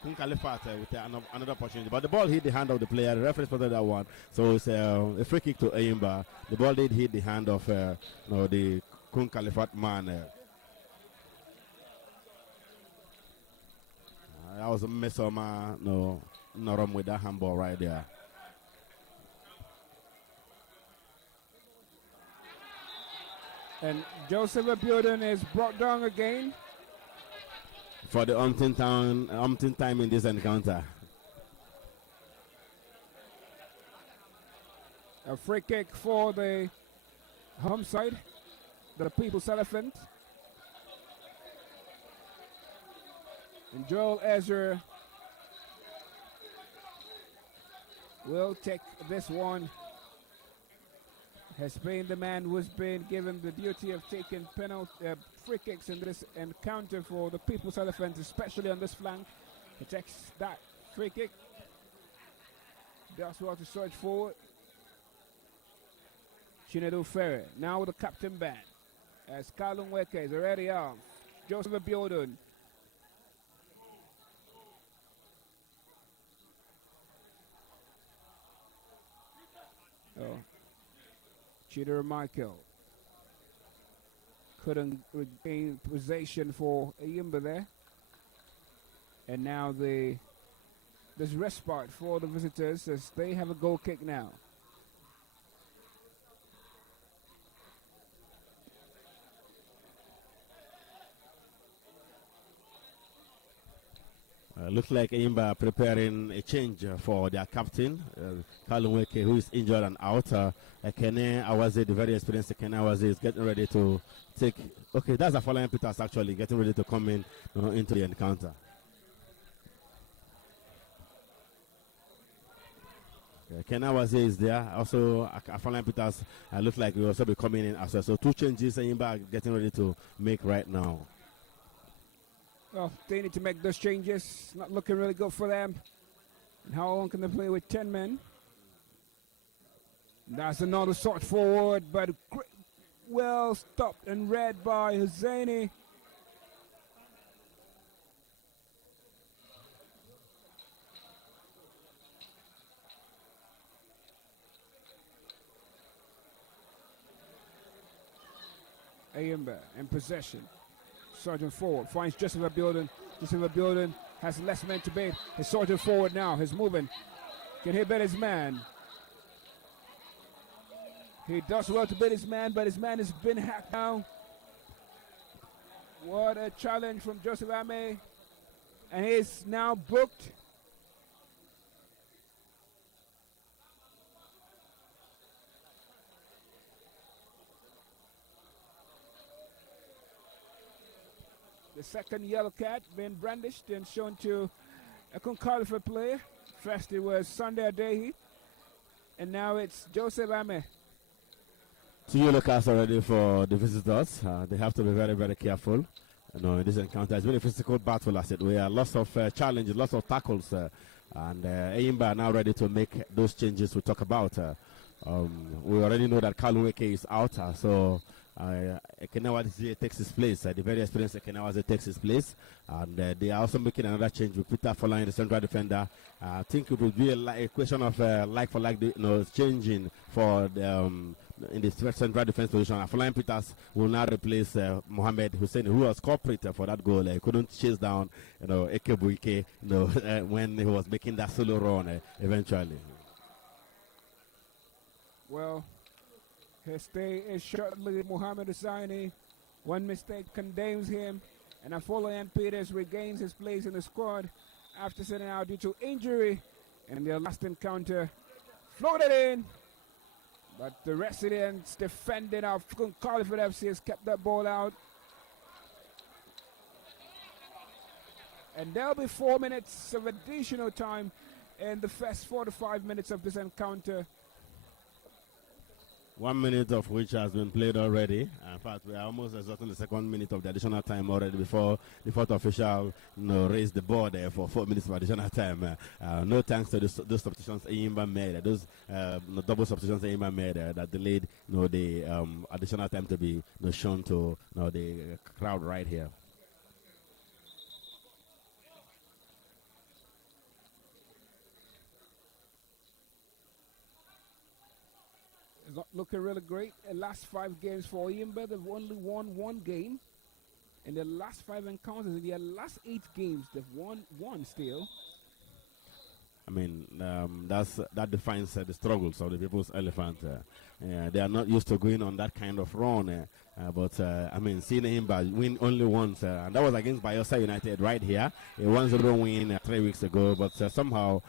Kun Khalifat with another opportunity. But the ball hit the hand of the player. The referee spotted that one. So it's a free kick to ENYIMBA. The ball did hit the hand of the Kun Khalifat man. That was a miss on no wrong with that handball right there. And Joseph Abiodun is brought down again. For the umpteenth time in this encounter. A free kick for the home side, the People's Elephant. And Joel Ezra will take this one. Has been the man who's been given the duty of taking free kicks in this encounter for the People's Elephant, especially on this flank. He takes that free kick. Does well to surge forward. Chinedu Ferre now with the captain band as Kalun Weke is already off. Joseph Abiodun. Chidera Michael couldn't regain possession for ENYIMBA there. And now there's respite for the visitors as they have a goal kick now. Looks like ENYIMBA preparing a change for their captain, Kalun Weke, who is injured and out. Kene Awaze, the very experienced Kene Awaze, is getting ready to take. Okay, that's a following Peters actually getting ready to come in into the encounter. Kene Awaze is there. Also, Afalan Peters looks like will also be coming in as well. So two changes ENYIMBA are getting ready to make right now. Well, they need to make those changes. Not looking really good for them. And how long can they play with 10 men? That's another shot forward, but well stopped and read by Hussaini. ENYIMBA in possession. Sergeant forward finds Joseph Abiodun. Joseph Abiodun has less men to beat. His sergeant forward now. He's moving. Can he beat his man? He does well to beat his man, but his man has been hacked down. What a challenge from Joseph Ame. And he's now booked. The second yellow card being brandished and shown to a Kun Khalifat player. First it was Sunday Adehi, and now it's Joseph Ame. 2 yellow cards already for the visitors. They have to be very, very careful. In this encounter, it's been a physical battle, as it were. Lots of challenges, lots of tackles, and ENYIMBA are now ready to make those changes we talk about. We already know that Kalunweke is out, so Ekenawazi takes his place. The very experienced Ekenawazi takes his place, and they are also making another change with Peter following the central defender. I think it will be a question of like for like, changing for the, in the central defense position. Following Peters will now replace Mohamed Hussein, who was culprit for that goal. He couldn't chase down, Ekebuike, when he was making that solo run eventually. Well, his stay is shortly Mohamed Hussaini. One mistake condemns him, and Afolayan Peters regains his place in the squad after sitting out due to injury. And their last encounter floated in, but the residents defending of Kun Khalifat FC has kept that ball out. And there'll be 4 minutes of additional time in the first 4 to 5 minutes of this encounter. 1 minute of which has been played already. In fact, we are almost exhausting the second minute of the additional time already before the fourth official raised the ball there for 4 minutes of additional time. No thanks to those substitutions ENYIMBA made, those double substitutions ENYIMBA made that delayed the additional time to be shown to the crowd right here. Looking really great. The last 5 games for ENYIMBA, they've only won 1 game. In the last 5 encounters, in their last 8 games, they've won 1 still. I mean, that defines the struggles of the People's Elephant. They are not used to going on that kind of run. But I mean, seeing ENYIMBA win only once, and that was against Bayelsa United right here. A 1-0 win 3 weeks ago, but somehow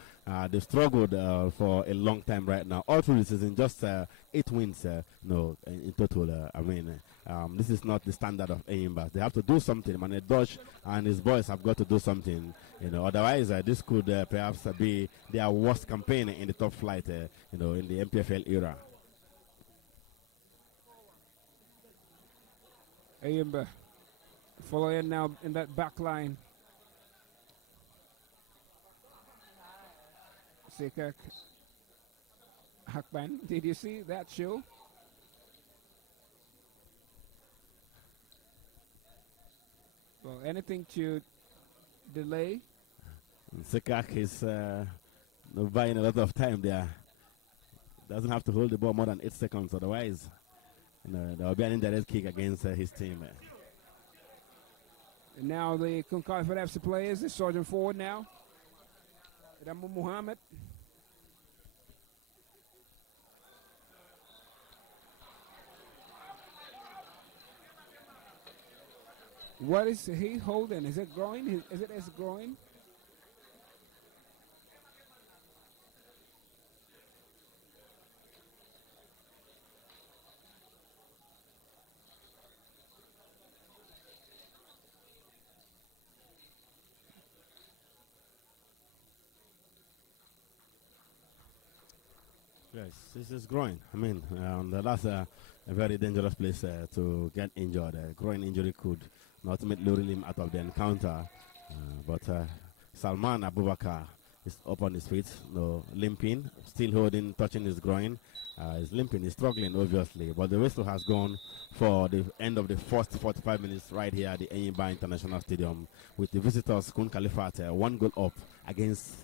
they struggled for a long time right now. All through the season, just 8 wins, in total. I mean, this is not the standard of ENYIMBA. They have to do something. Man, Dodge and his boys have got to do something. Otherwise, this could perhaps be their worst campaign in the top flight. In the NPFL era. ENYIMBA following now in that back line. Sekak Hakban, did you see that show? Well, anything to delay? Sekak is buying a lot of time there. Doesn't have to hold the ball more than 8 seconds, otherwise there will be an indirect kick against his team. And now the Kun Khalifat FC players is surging forward now. Ramu Muhammad. What is he holding? Is it groin? Is it his groin? Yes, this is groin. I mean, that's a very dangerous place to get injured. Groin injury could ultimately rule him out of the encounter. But Salman Abubakar is up on his feet, limping, still touching his groin. He's limping, he's struggling, obviously. But the whistle has gone for the end of the first 45 minutes right here at the ENYIMBA International Stadium with the visitors, Kun Khalifat, 1 goal up against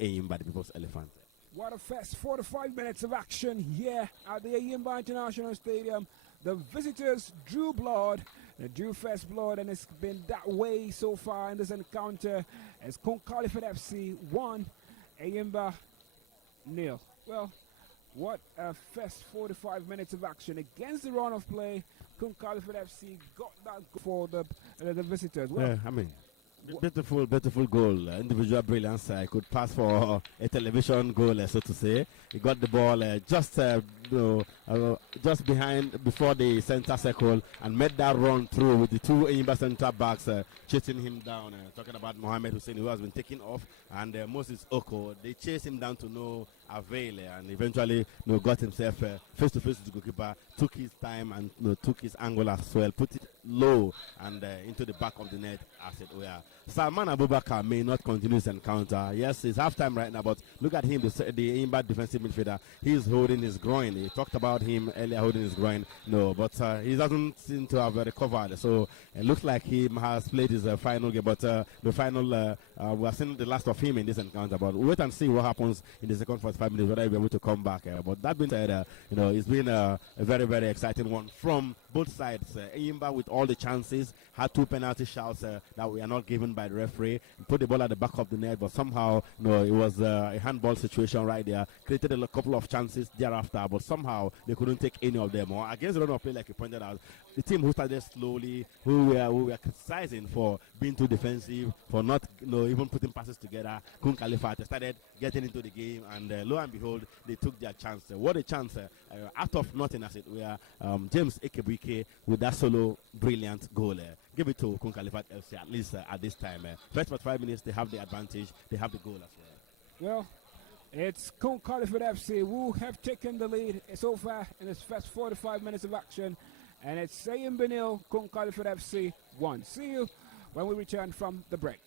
ENYIMBA, the People's Elephant. What a first 45 minutes of action here at the ENYIMBA International Stadium. The visitors drew blood, they drew first blood, and it's been that way so far in this encounter as Kun Khalifat FC 1, ENYIMBA 0. Well, what a first 45 minutes of action against the run of play. Kun Khalifat FC got that goal for the visitors. Well, I mean, Beautiful, beautiful goal. Individual brilliance. I could pass for a television goal, so to say. He got the ball just behind, before the center circle, and made that run through with the two ENYIMBA center backs chasing him down. Talking about Mohamed Hussein, who has been taken off, and Moses Oko. They chased him down to no avail, and eventually got himself face to face with the goalkeeper. Took his time and took his angle as well. Put it low and into the back of the net, as it were. Salman Abubakar may not continue his encounter. Yes, it's halftime right now, but look at him, the ENYIMBA defensive midfielder. He's holding his groin. He talked about him earlier holding his groin. No, but he doesn't seem to have recovered. So it looks like he has played his final game, but the final, we have seen the last of him in this encounter. But we'll wait and see what happens in the second 45 minutes, whether he'll be able to come back. But that being said, it's been a very, very exciting one from both sides. ENYIMBA, with all the chances, had 2 penalty shouts that we are not given by the referee. Put the ball at the back of the net, but somehow it was a handball situation right there. Created a couple of chances thereafter, but somehow they couldn't take any of them. Or against the run of play, like you pointed out, the team who started slowly, who were criticizing for being too defensive, for not even putting passes together. Kun Khalifat started getting into the game, and lo and behold, they took their chance. What a chance! Out of nothing, as it were. James Ekebuike with that solo brilliant goal. Give it to Kun Khalifat FC, at least at this time. First 5 minutes, they have the advantage. They have the goal as well. Well, it's Kun Khalifat FC who have taken the lead so far in this first 45 minutes of action. And it's ENYIMBA 0, Kun Khalifat FC 1. See you when we return from the break.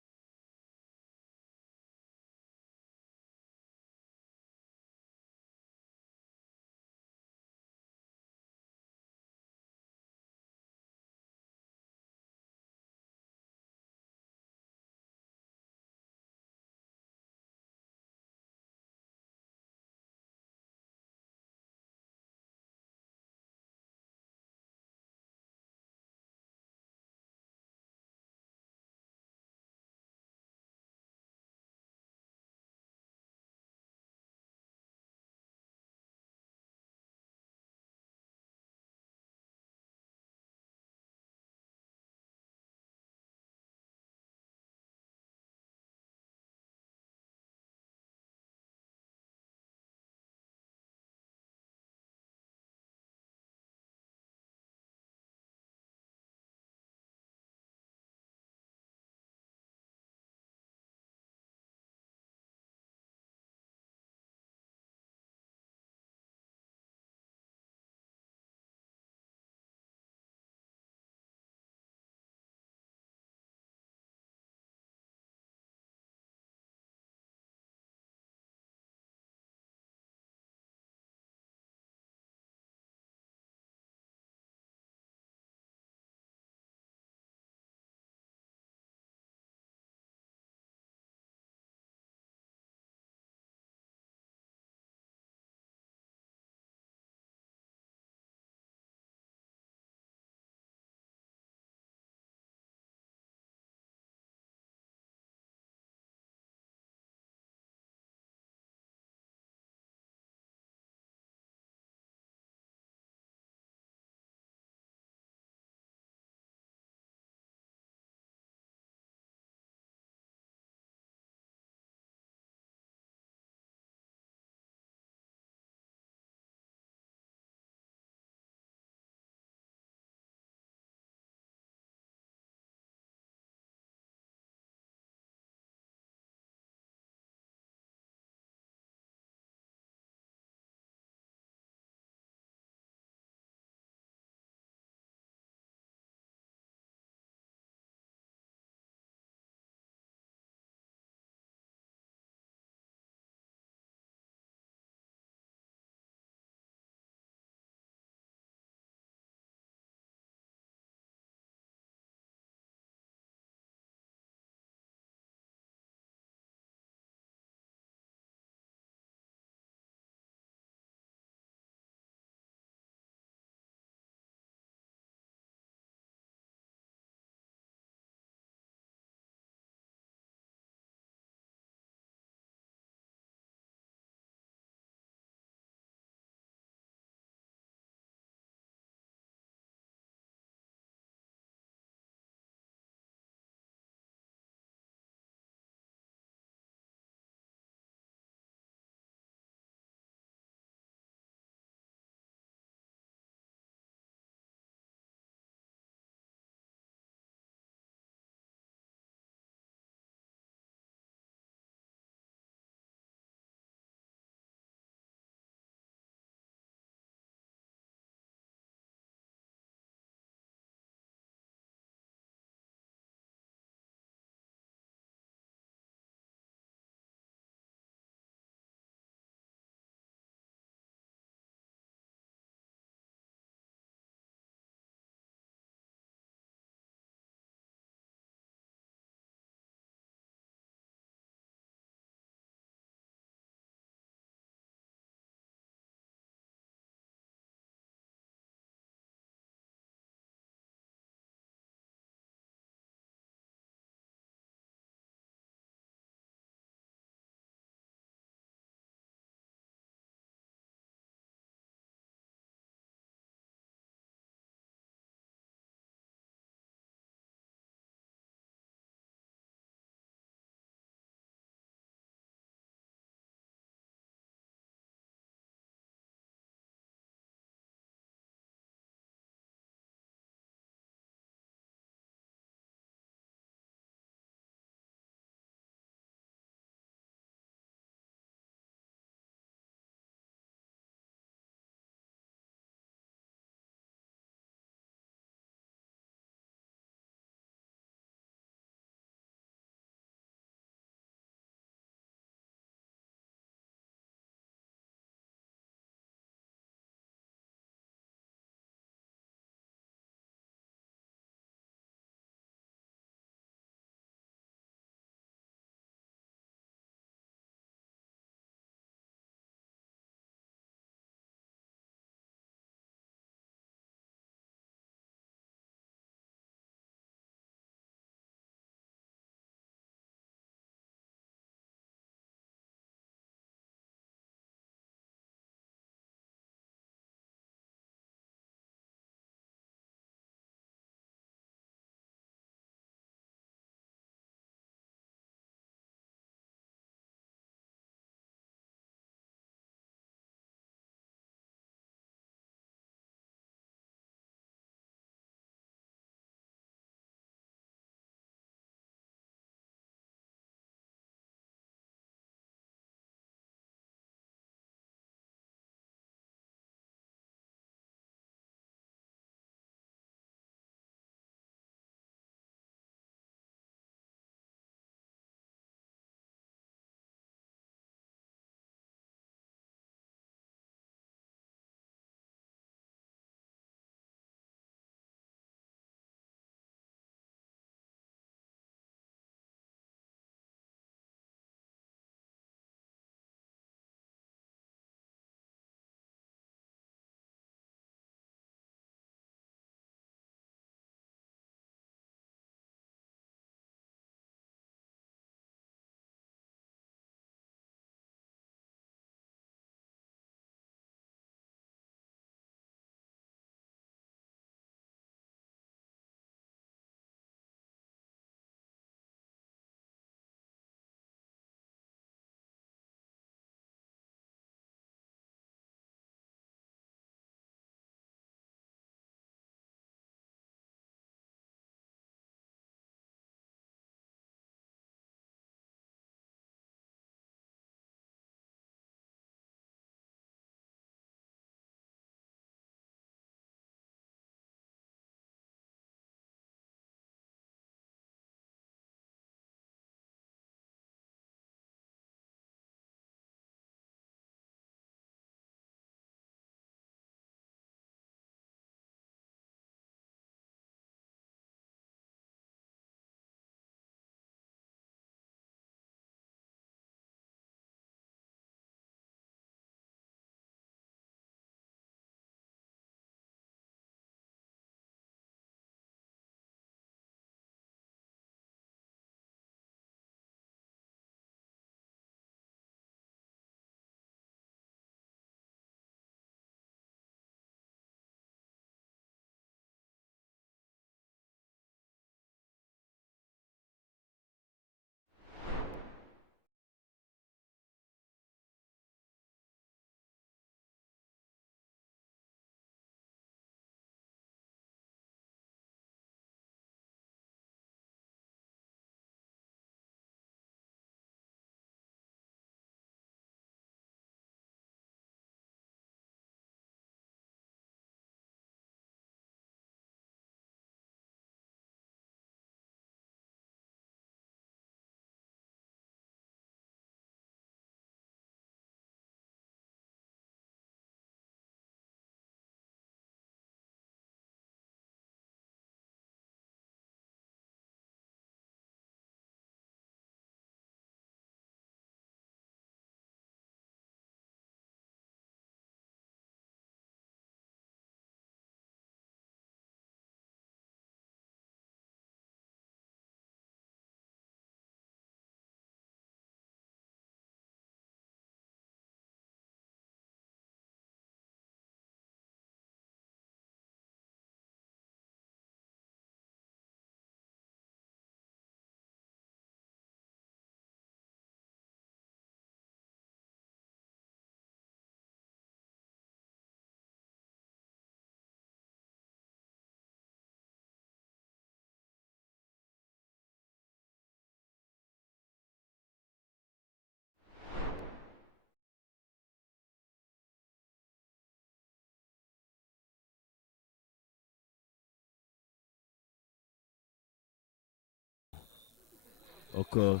Oko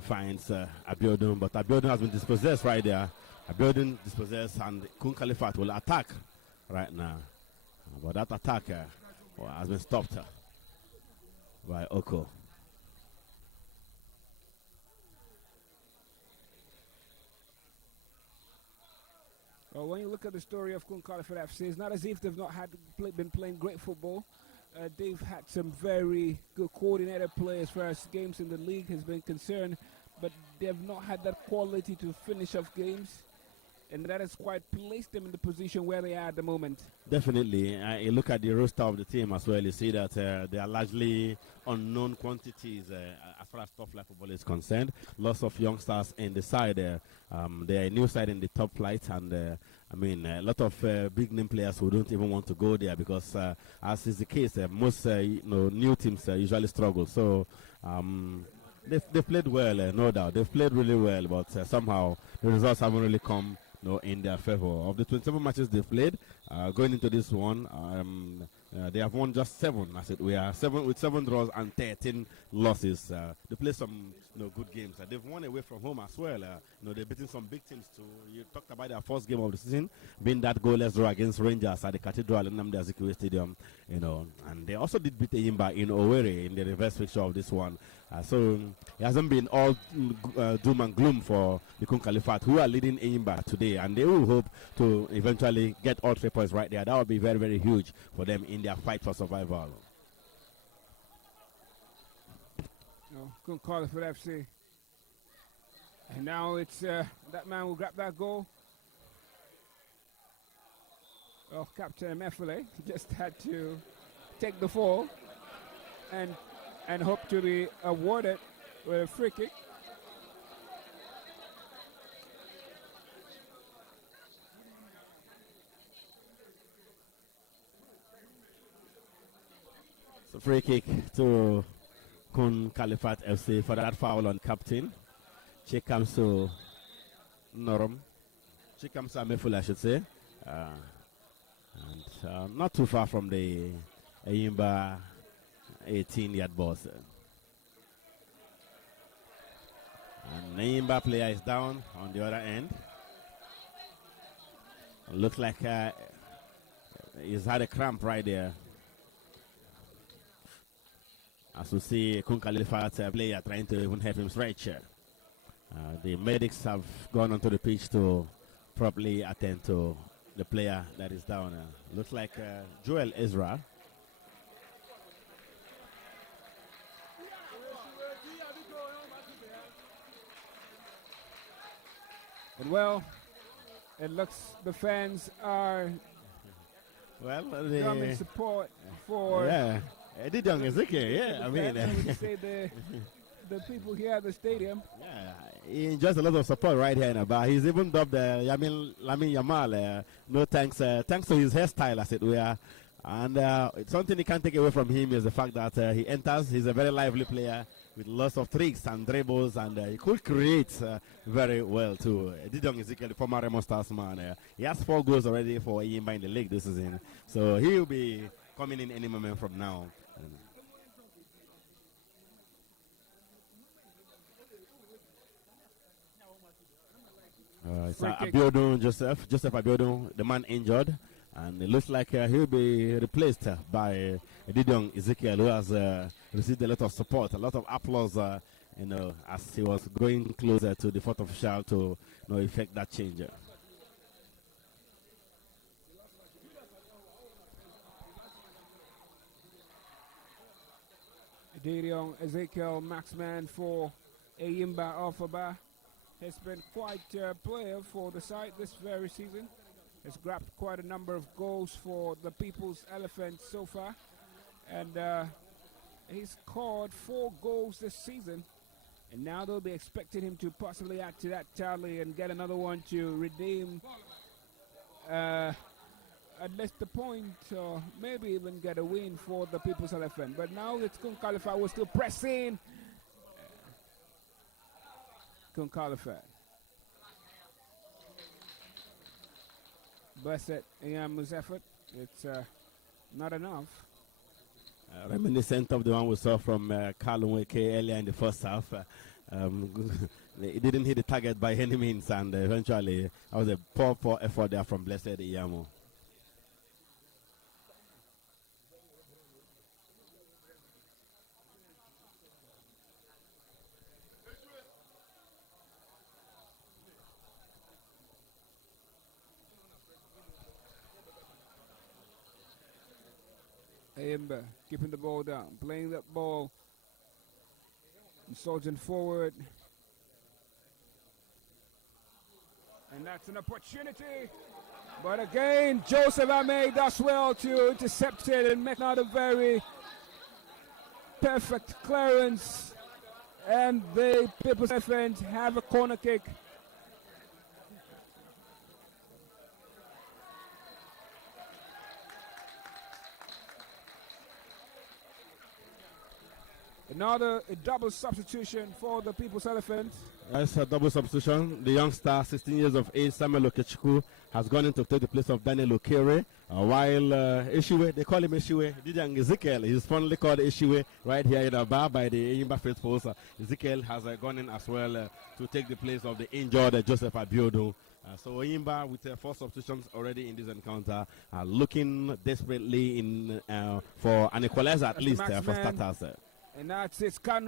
finds Abiodun, but Abiodun has been dispossessed right there. Abiodun dispossessed, and Kun Khalifat will attack right now. But that attack has been stopped by Oko. Well, when you look at the story of Kun Khalifat FC, it's not as if they've not been playing great football. They've had some very good coordinated players as far as games in the league has been concerned, but they've not had that quality to finish off games, and that has quite placed them in the position where they are at the moment. Definitely. You look at the roster of the team as well, you see that they are largely unknown quantities as far as top flight football is concerned. Lots of youngsters in the side. They are a new side in the top flight, and a lot of big name players who don't even want to go there because, as is the case, most new teams usually struggle. So they've played well, no doubt. They've played really well, but somehow the results haven't really come in their favor. Of the 27 matches they've played, going into this one, they have won just 7. I said we are 7 draws and 13 losses. They play some good games. They've won away from home as well. They've beaten some big teams too. You talked about their first game of the season being that goalless draw against Rangers at the Cathedral in Nnamdi Azikiwe Stadium. And they also did beat ENYIMBA in Owerri in the reverse fixture of this one. So it hasn't been all doom and gloom for the Kun Khalifat, who are leading ENYIMBA today, and they will hope to eventually get all 3 points right there. That would be very, very huge for them in their fight for survival. Kun Khalifat FC. And now it's that man will grab that goal. Oh, Captain Mefele just had to take the fall and hope to be awarded with a free kick. So free kick to Kun Khalifat FC for that foul on captain Chikamso Norom. Chikamso Mefele, I should say. And not too far from the ENYIMBA 18-yard box. And the ENYIMBA player is down on the other end. Looks like he's had a cramp right there. As we see Kun Khalifat player trying to even help him stretch. The medics have gone onto the pitch to properly attend to the player that is down. Looks like Joel Ezra. And well, it looks the fans are coming support for. Yeah, Eddie Young Ezekiel. Yeah, I mean, I would say the people here at the stadium. Yeah, he enjoys a lot of support right here in Aba. He's even dubbed Lamin Yamal. No thanks, thanks to his hairstyle, as it were. And something you can't take away from him is the fact that he enters. He's a very lively player with lots of tricks and dribbles, and he could create very well too. Didong Ezekiel, the former Remo Stars man, he has 4 goals already for ENYIMBA in the league this season, so he will be coming in any moment from now. So Abiodun, Joseph Abiodun, the man injured, and it looks like he'll be replaced by Didong Ezekiel, who has received a lot of support, a lot of applause, as he was going closer to the fourth official to effect that change. Didong Ezekiel, maxman for ENYIMBA Alphaba, has been quite a player for the side this very season. Has grabbed quite a number of goals for the People's Elephant so far, and he's scored 4 goals this season, and now they'll be expecting him to possibly add to that tally and get another one to redeem at least a point, or maybe even get a win for the People's Elephant. But now it's Kun Khalifat was still pressing. Kun Khalifat. Blessed Iam's effort. It's not enough. Reminiscent of the one we saw from Kalunweke earlier in the first half. It didn't hit the target by any means, and eventually it was a poor effort there from Blessed Iyamo. ENYIMBA keeping the ball down, playing that ball, surging forward. And that's an opportunity. But again, Joseph Ame does well to intercept it and make not a very perfect clearance. And the People's Elephant have a corner kick. Another double substitution for the People's Elephant. That's a double substitution. The youngster, 16 years of age, Samuel Okechukwu, has gone in to take the place of Daniel Okere. While Ishiwe, they call him Ishiwe, Didier Ezekiel, he's fondly called Ishiwe right here in Aba by the ENYIMBA faithful. Ezekiel has gone in as well to take the place of the injured Joseph Abiodo. So ENYIMBA, with 4 substitutions already in this encounter, are looking desperately in for an equalizer at least for starters. And that's it. Kun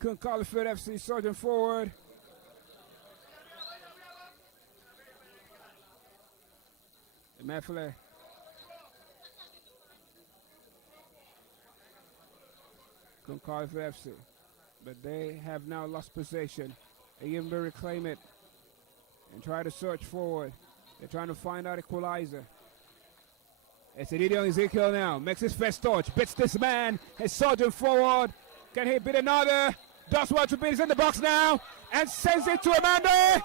Khalifat FC surging forward. Mefle. Kun Khalifat FC. But they have now lost possession. ENYIMBA reclaim it and try to search forward. They're trying to find out equalizer. It's Edidion Ezekiel now. Makes his first touch. Bits this man. He's surging forward. Can he beat another? Does what to beat. He's in the box now. And sends it to Amanda.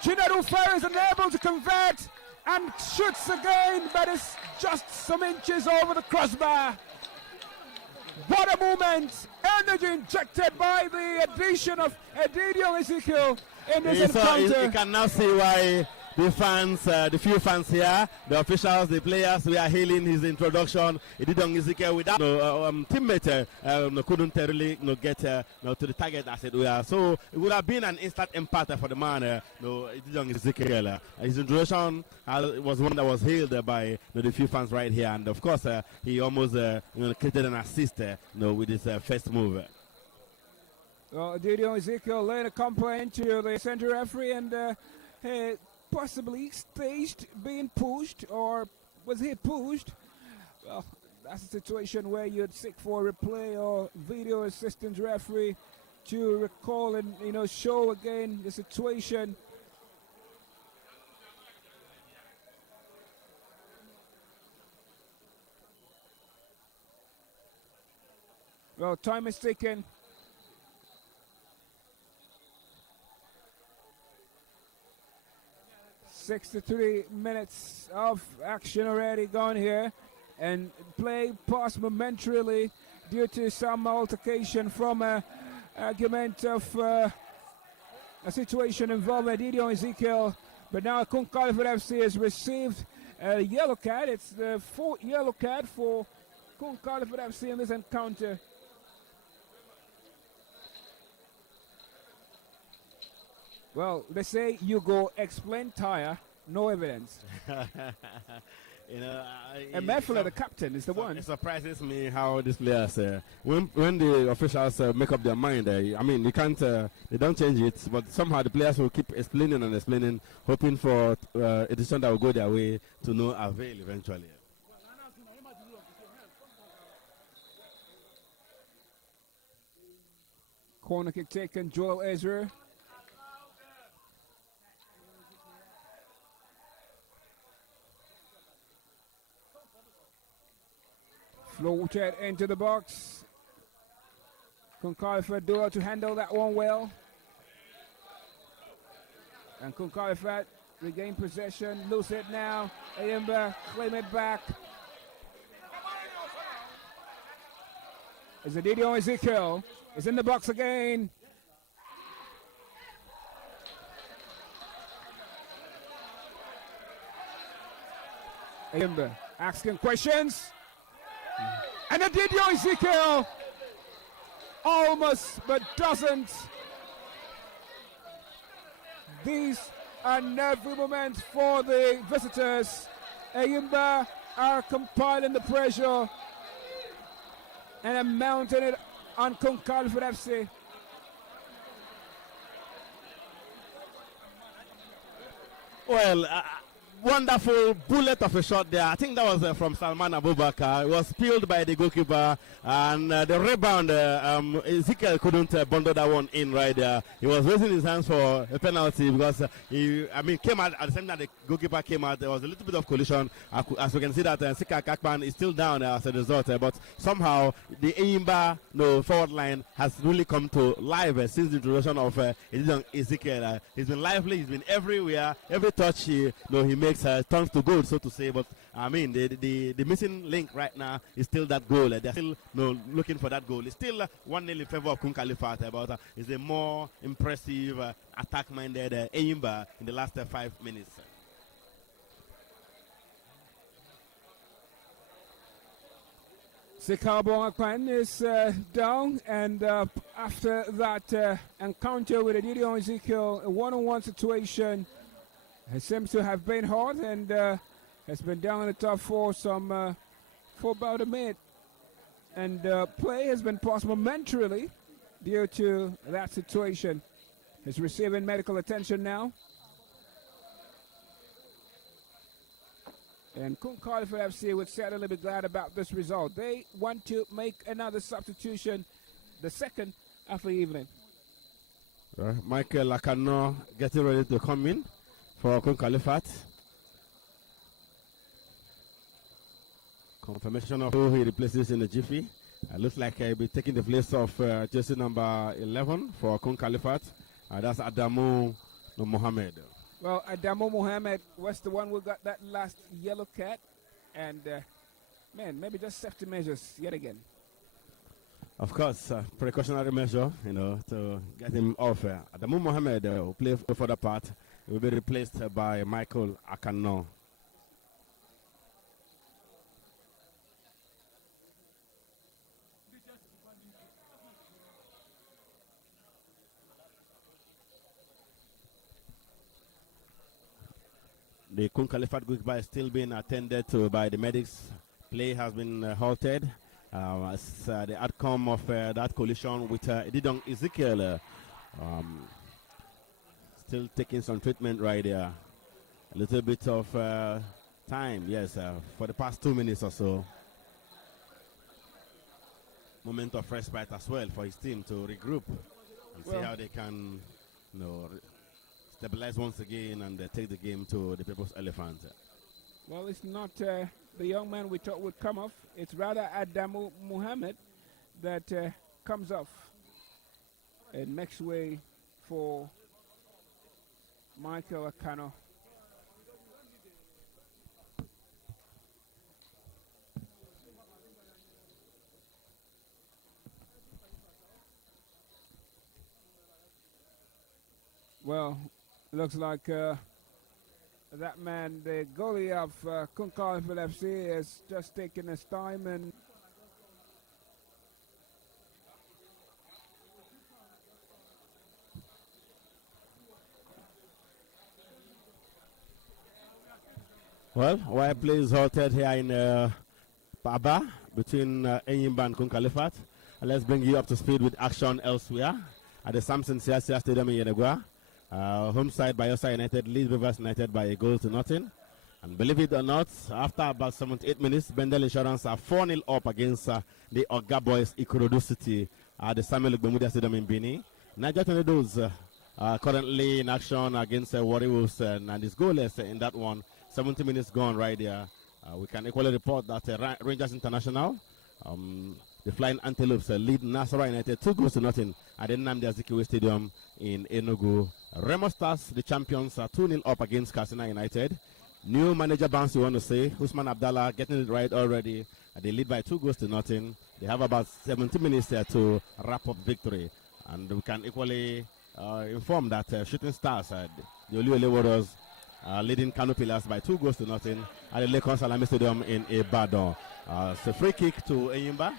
Chinedu Ferry is unable to convert. And shoots again. But it's just some inches over the crossbar. What a moment. Energy injected by the addition of Edidion Ezekiel in this encounter. You can now see why the fans, the few fans here, the officials, the players, we are hailing his introduction. Edidion Ezekiel without teammate couldn't really get to the target as it were. So it would have been an instant impact for the man, Edidion Ezekiel. His introduction was one that was hailed by the few fans right here, and of course he almost created an assist with his first move. Well, Edidion Ezekiel laying a complaint to the center referee and possibly staged being pushed, or was he pushed? Well, that's a situation where you'd seek for a replay or video assistant referee to recall and show again the situation. Well, time is taken. 63 minutes of action already gone here, and play paused momentarily due to some altercation from a argument of a situation involving Edidion Ezekiel. But now Kun Khalifat FC has received a yellow card. It's the 4th yellow card for Kun Khalifat FC in this encounter. Well, they say you go explain tire, no evidence. And Mefle, the captain, is the one. It surprises me how these players, when the officials make up their mind, you can't, they don't change it, but somehow the players will keep explaining and explaining, hoping for a decision that will go their way to no avail eventually. Corner kick taken, Joel Ezra. Floated into the box. Kun Khalifat do to handle that one well. And Kun Khalifat regain possession, lose it now. ENYIMBA claim it back. As Edidion Ezekiel is in the box again. ENYIMBA asking questions. And Ezekiel Ezekiel almost but doesn't. These are nervy moments for the visitors. ENYIMBA are compiling the pressure and are mounting it on Kun Khalifat FC. Well, wonderful bullet of a shot there. I think that was from Salman Abubakar. It was peeled by the goalkeeper, and the rebound, Ezekiel couldn't bundle that one in right there. He was raising his hands for a penalty because came out at the same time the goalkeeper came out. There was a little bit of collision. As we can see that Sika Kakman is still down as a result, but somehow the ENYIMBA forward line has really come to life since the introduction of Ezekiel. He's been lively. He's been everywhere. Every touch he makes turns to goal, so to say. But the missing link right now is still that goal. They're still looking for that goal. It's still 1-0 in favor of Kun Khalifat, but it's a more impressive attack-minded ENYIMBA in the last 5 minutes. Sikabo Akpan is down, and after that encounter with Ezekiel Ezekiel, a one-on-one situation, it seems to have been hard, and has been down in the top four for about a minute. And play has been paused momentarily due to that situation. He's receiving medical attention now. And Kun Khalifat FC would certainly be glad about this result. They want to make another substitution, the second of the evening. Michael Lakano getting ready to come in for Kun Khalifat. Confirmation of who he replaces in the jiffy. Looks like he'll be taking the place of jersey number 11 for Kun Khalifat. That's Adamu Mohammed. Well, Adamu Mohammed was the one who got that last yellow card. And, maybe just safety measures yet again. Of course, precautionary measure, to get him off. Adamu Mohammed will play for the part. He will be replaced by Michael Akano. The Kun Khalifat goalkeeper is still being attended to by the medics. Play has been halted. As the outcome of that collision with Ezekiel still taking some treatment right there. A little bit of time, yes, for the past 2 minutes or so. Moment of respite as well for his team to regroup and see how they can, stabilize once again and take the game to the People's Elephant. Well, it's not the young man we thought would come off. It's rather Adamu Muhammad that comes off and makes way for Michael Akano. Well, looks like that man, the goalie of Kun Khalifat FC, is just taking his time and well, while play is halted here in Baba between ENYIMBA and Kun Khalifat. Let's bring you up to speed with action elsewhere at the Samson Siasia Stadium in Yenegua. Home side Bayelsa United leads Rivers United by 1-0. And believe it or not, after about 78 minutes, Bendel Insurance are 4-0 up against the Oga Boys Ikorodu City at the Samuel Gbemudia Stadium in Bini. Niger Tornadoes are currently in action against Warri Wolves and is goalless in that one. 70 minutes gone right there. We can equally report that Rangers International, the Flying Antelopes lead Nasarawa United 2-0 at the Nnamdi Azikiwe Stadium in Enugu. Remo Stars, the champions, are 2-0 up against Katsina United. New manager bounce, you want to say. Usman Abdallah getting it right already. They lead by 2-0. They have about 70 minutes there to wrap up victory. And we can equally inform that Shooting Stars, the Oluwole Warriors, leading Kano Pillars by 2-0 at the Lekon Salami Stadium in Ibadan. It's a free kick to ENYIMBA,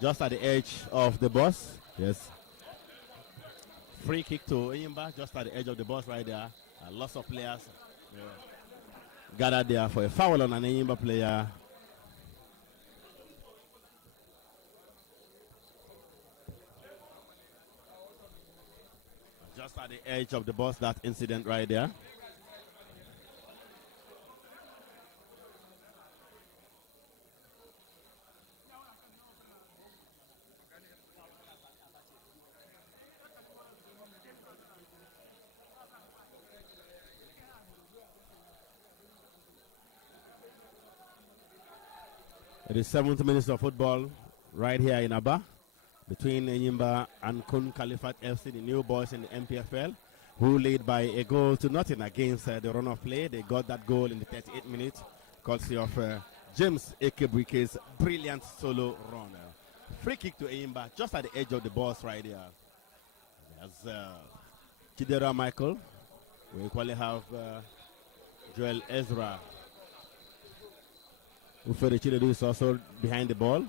just at the edge of the box. Yes. Free kick to ENYIMBA, just at the edge of the box right there. Lots of players gathered there for a foul on an ENYIMBA player. Just at the edge of the box, that incident right there. It is 7th minutes of football right here in Aba between ENYIMBA and Kun Khalifat FC, the new boys in the NPFL, who lead by a goal to nothing against the run of play. They got that goal in the 38th minute, courtesy of James Ekebuike's brilliant solo run. Free kick to ENYIMBA, just at the edge of the box right there. There's Chidera Michael. We equally have Joel Ezra. Ufere Chinedu is also behind the ball.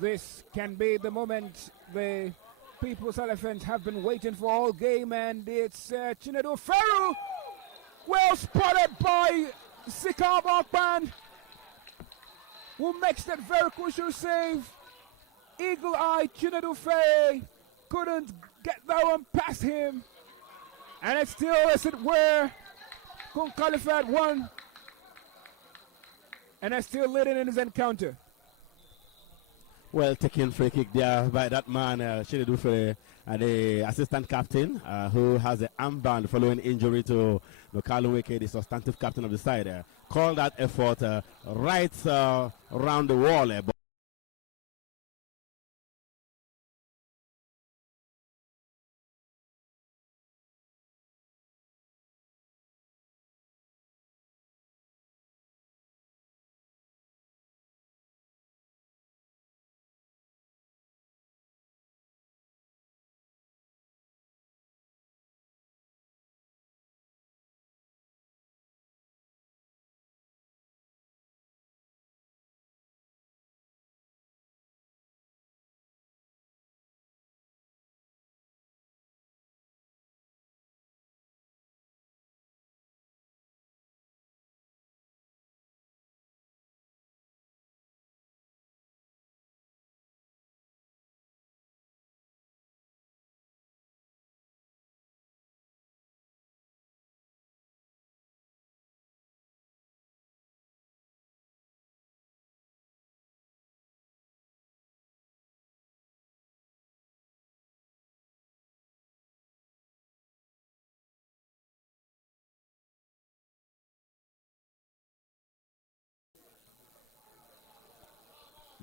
This can be the moment the People's Elephants have been waiting for all game, and it's Chinedu Ferru. Well spotted by Sikab Akpan, who makes that very crucial save. Eagle-eyed Chinedu Ferru couldn't get that one past him. And it's still, as it were, Kun Khalifat won. And are still leading in his encounter. Well taken free kick there by that man, Chinedu Ferru, the assistant captain, who has an armband following injury to Nokalo Weke, the substantive captain of the side. Called that effort right around the wall.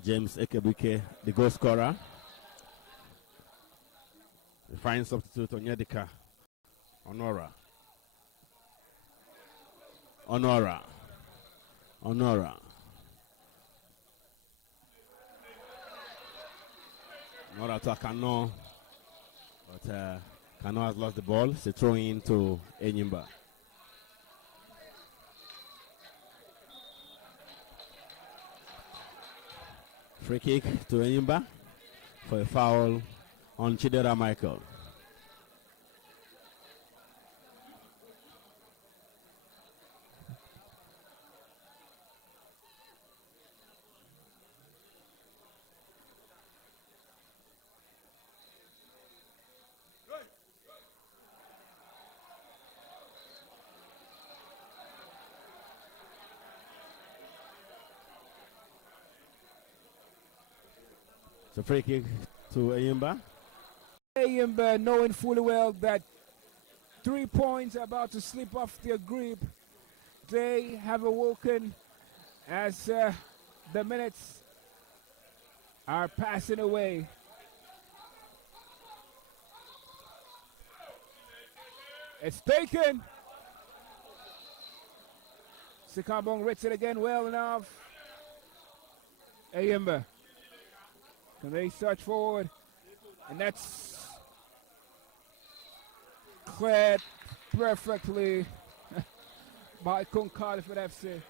James Ekebuike, the goal scorer. The fine substitute Onyedika. Honora. Honora to Kano. But Kano has lost the ball. It's a throw in to ENYIMBA. Free kick to ENYIMBA for a foul on Chidera Michael. So free kick to ENYIMBA. ENYIMBA knowing fully well that 3 points are about to slip off their grip. They have awoken as the minutes are passing away. It's taken. Sikabong reads it again well enough. ENYIMBA. Can they search forward? And that's cleared perfectly by Kun Khalifat FC.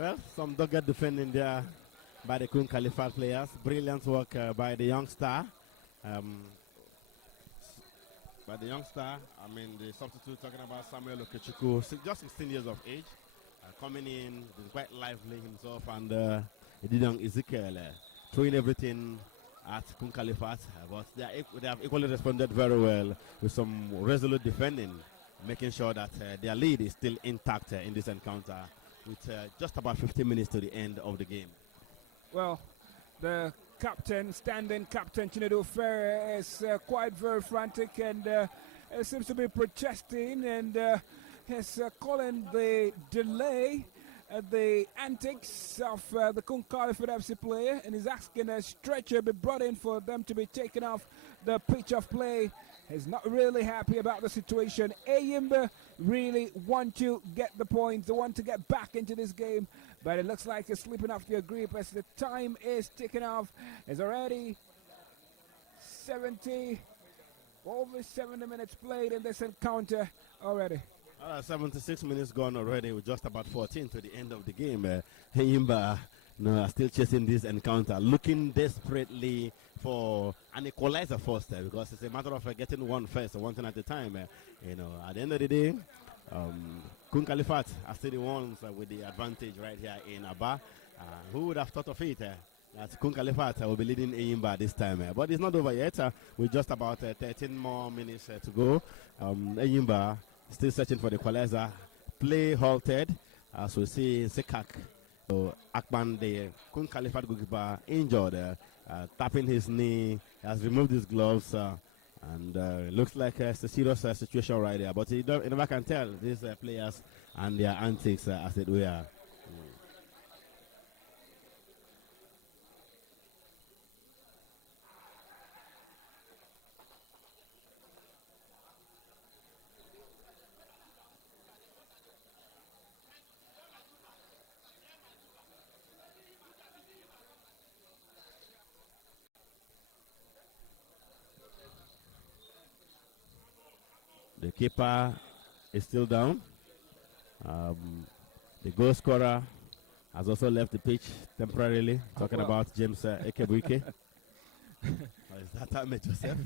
Well, some dogged defending there by the Kun Khalifat players. Brilliant work by the young star. Um, I mean, the substitute talking about Samuel Okechukwu, just 16 years of age, coming in, quite lively himself, and Ididong Ezekiel throwing everything at Kun Khalifat, but they have equally responded very well with some resolute defending, making sure that their lead is still intact in this encounter with just about 15 minutes to the end of the game. Well, the standing captain Chinedu Ferrer is quite very frantic and seems to be protesting and is calling the delay the antics of the Kun Khalifat FC player, and is asking a stretcher be brought in for them to be taken off the pitch of play. He's not really happy about the situation. ENYIMBA really want to get the points. They want to get back into this game, but it looks like it's slipping off their grip as the time is ticking off. It's already over 70 minutes played in this encounter already. 76 minutes gone already, with just about 14 to the end of the game. ENYIMBA are still chasing this encounter, looking desperately for an equalizer first, because it's a matter of getting one first, one thing at a time. At the end of the day, Kun Khalifat are still the ones with the advantage right here in Aba. Who would have thought of it? That Kun Khalifat will be leading ENYIMBA this time. But it's not over yet. With just about 13 more minutes to go. ENYIMBA still searching for the equalizer. Play halted. As we see Sekak. So Akban, the Kun Khalifat goalkeeper, injured. Tapping his knee. Has removed his gloves. And it looks like it's a serious situation right there. But you never can tell these players and their antics as it were. The keeper is still down. The goal scorer has also left the pitch temporarily. Talking about James Ekebuike. Is that time, Joseph?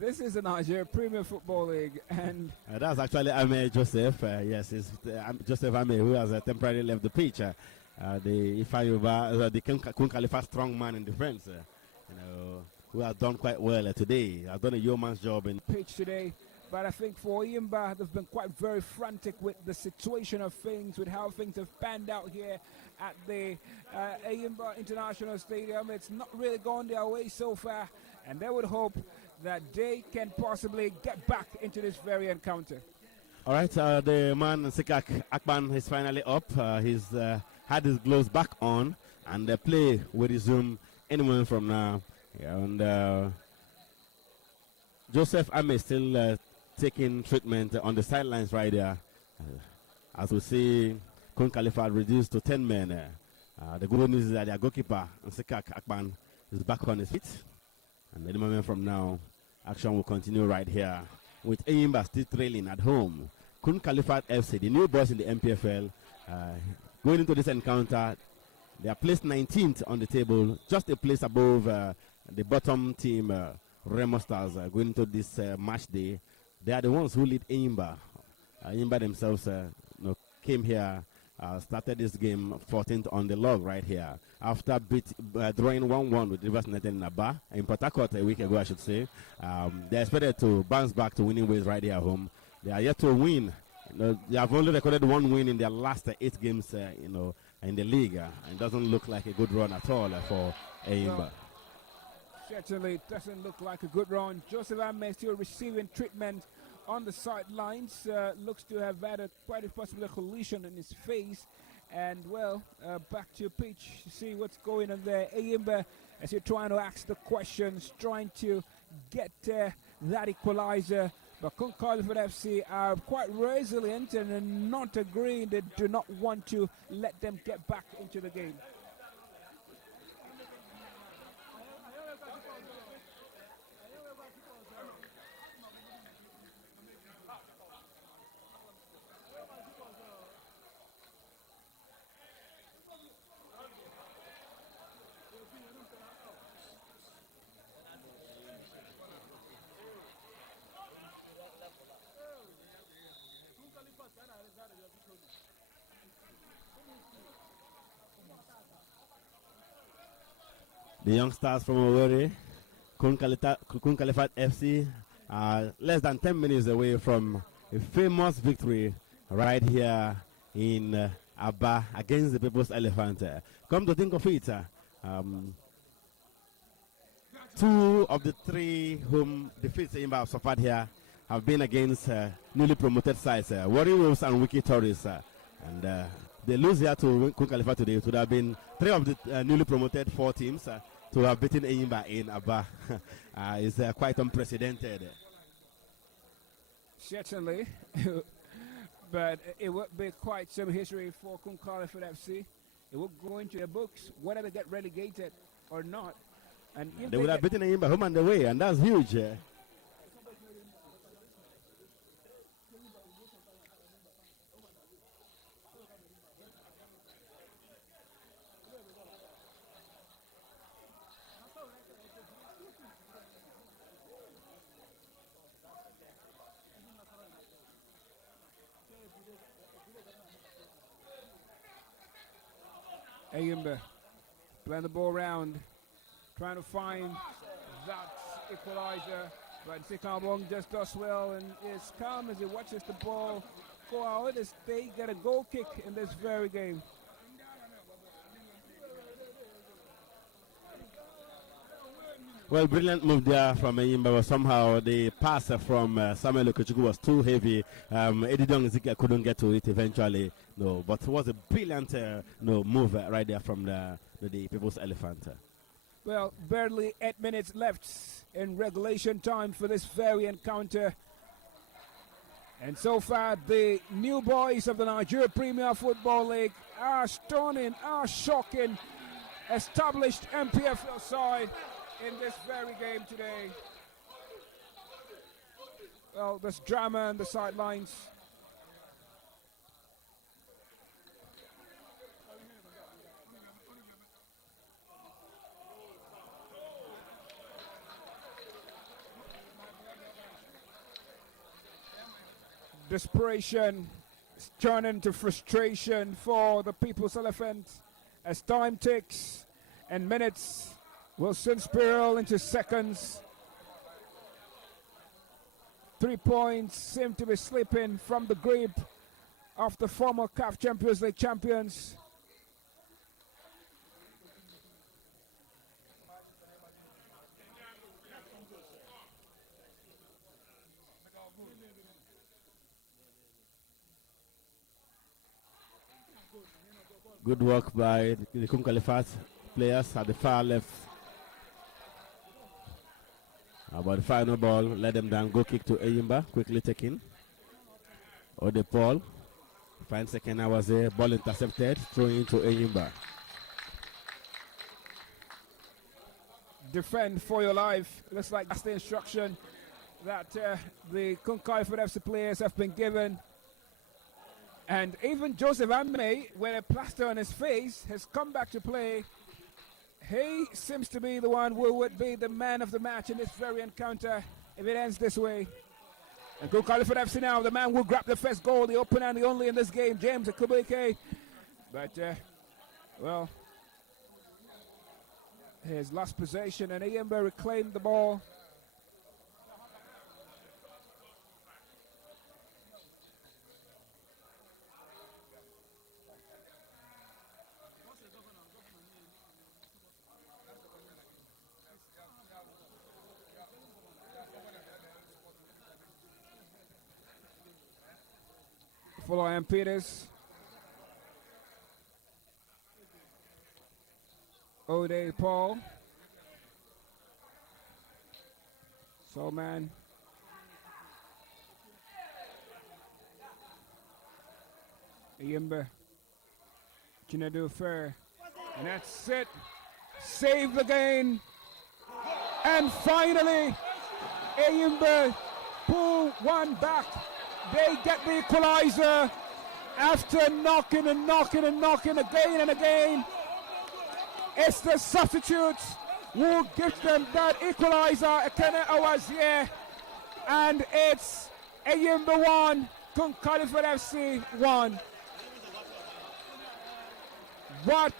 This is the Nigerian Premier Football League, and that's actually Ame Joseph. Yes, it's Joseph Ame who has temporarily left the pitch. The Kun Khalifat strong man in defense. Who has done quite well today. Has done a yeoman's job in pitch today. But I think for ENYIMBA, they've been quite very frantic with the situation of things, with how things have panned out here at the ENYIMBA International Stadium. It's not really gone their way so far, and they would hope that they can possibly get back into this very encounter. All right, the man Sekak Akban is finally up. He's had his gloves back on, and the play will resume any moment from now. Yeah, and Joseph Ame still taking treatment on the sidelines right there. As we see, Kun Khalifat reduced to 10 men. The good news is that their goalkeeper, Sekak Akban, is back on his feet. And any moment from now, action will continue right here with ENYIMBA still trailing at home. Kun Khalifat FC, the new boys in the NPFL, going into this encounter, they are placed 19th on the table, just a place above the bottom team, Remo Stars, going into this match day. They are the ones who lead ENYIMBA. ENYIMBA themselves came here, started this game 14th on the log right here. After drawing 1-1 with Rivers United in Aba, in Port Harcourt a week ago, I should say. They expected to bounce back to winning ways right here at home. They are yet to win. They have only recorded one win in their last 8 games, in the league. It doesn't look like a good run at all for ENYIMBA. Certainly it doesn't look like a good run. Joseph Ame still receiving treatment on the sidelines. Looks to have had quite a possible collision in his face. And back to pitch to see what's going on there. ENYIMBA, as you're trying to ask the questions, trying to get that equalizer. But Kun Khalifat FC are quite resilient and not agreeing. They do not want to let them get back into the game. The youngsters from Owerri, Kun Khalifat FC, less than 10 minutes away from a famous victory right here in Aba against the People's Elephant. Come to think of it, two of the three home defeats ENYIMBA have suffered here have been against newly promoted sides, Warri Wolves and Wiki Tourists. And they lose here to Kun Khalifat today. It would have been three of the newly promoted four teams to have beaten ENYIMBA in Aba. Is quite unprecedented. Certainly. But it would be quite some history for Kun Khalifat FC. It would go into the books, whether they get relegated or not. And if they would have beaten ENYIMBA home and away, and that's huge. ENYIMBA playing the ball around, trying to find that equalizer, but Sikambong just does well and is calm as he watches the ball go out as they get a goal kick in this very game. Well, brilliant move there from ENYIMBA, but somehow the pass from Samuel Okuchukwu was too heavy. Eddie Ezekiel couldn't get to it eventually. No, but it was a brilliant move right there from the People's Elephant. Well, barely 8 minutes left in regulation time for this very encounter. And so far, the new boys of the Nigerian Premier Football League are stunning, are shocking, established NPFL side in this very game today. Well, there's drama on the sidelines. Desperation is turning to frustration for the People's Elephant as time ticks and minutes will soon spiral into seconds. 3 points seem to be slipping from the grip of the former CAF Champions League champions. Good work by the Kun Khalifat players at the far left. About the final ball, let them down, go kick to ENYIMBA, quickly taken. Ode Paul, 5 seconds hours there, ball intercepted, throwing into ENYIMBA. Defend for your life. Looks like that's the instruction that the Kun Khalifat FC players have been given. And even Joseph Ame, with a plaster on his face, has come back to play. He seems to be the one who would be the man of the match in this very encounter if it ends this way. And Kun Khalifat FC now, the man who grabbed the first goal, the opener and the only in this game, James Akubeke. But, well, his last possession, and ENYIMBA reclaimed the ball. Fuller Peters. Ode Paul. Solman. ENYIMBA. Chinedu Fair. And that's it. Save the game. And finally, ENYIMBA pull one back. They get the equalizer after knocking and knocking and knocking again and again. It's the substitutes who gives them that equalizer, Ekene Awazie. And it's ENYIMBA 1, Kun Khalifat FC 1. What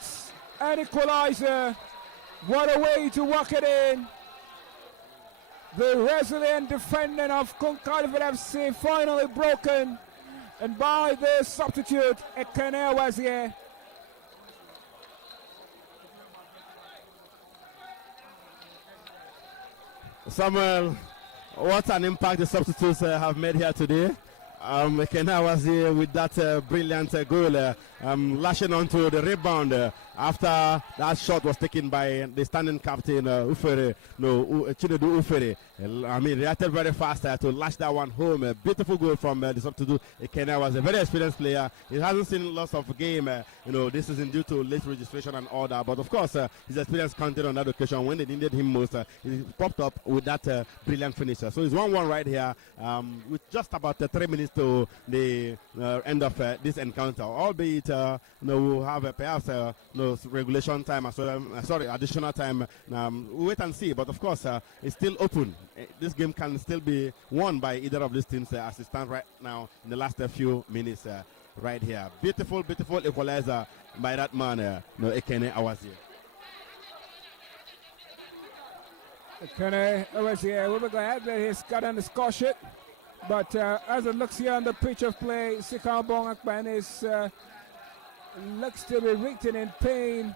an equalizer What a way to walk it in. The resilient defending of Kun Khalifat FC finally broken. And by the substitute, Ekene was here. Samuel, what an impact the substitutes have made here today. Ekene was here with that brilliant goal, lashing onto the rebound after that shot was taken by the standing captain Chinedu Ufere. I mean, reacted very fast to lash that one home. A beautiful goal from the substitute. Ekene was a very experienced player. He hasn't seen lots of game. This isn't due to late registration and all that. But of course, his experience counted on that occasion when they needed him most. He popped up with that brilliant finisher. So it's 1-1 right here with just about 3 minutes to the end of this encounter. Albeit, we'll have perhaps regulation time as well. Additional time. We'll wait and see. But of course, it's still open. This game can still be won by either of these teams as it stands right now in the last few minutes right here. Beautiful, beautiful equalizer by that man, Ekene Awazie. Ekene Awazie, we're glad that he's got on the score sheet. But as it looks here on the pitch of play, Sikambong Akpan looks to be written in pain.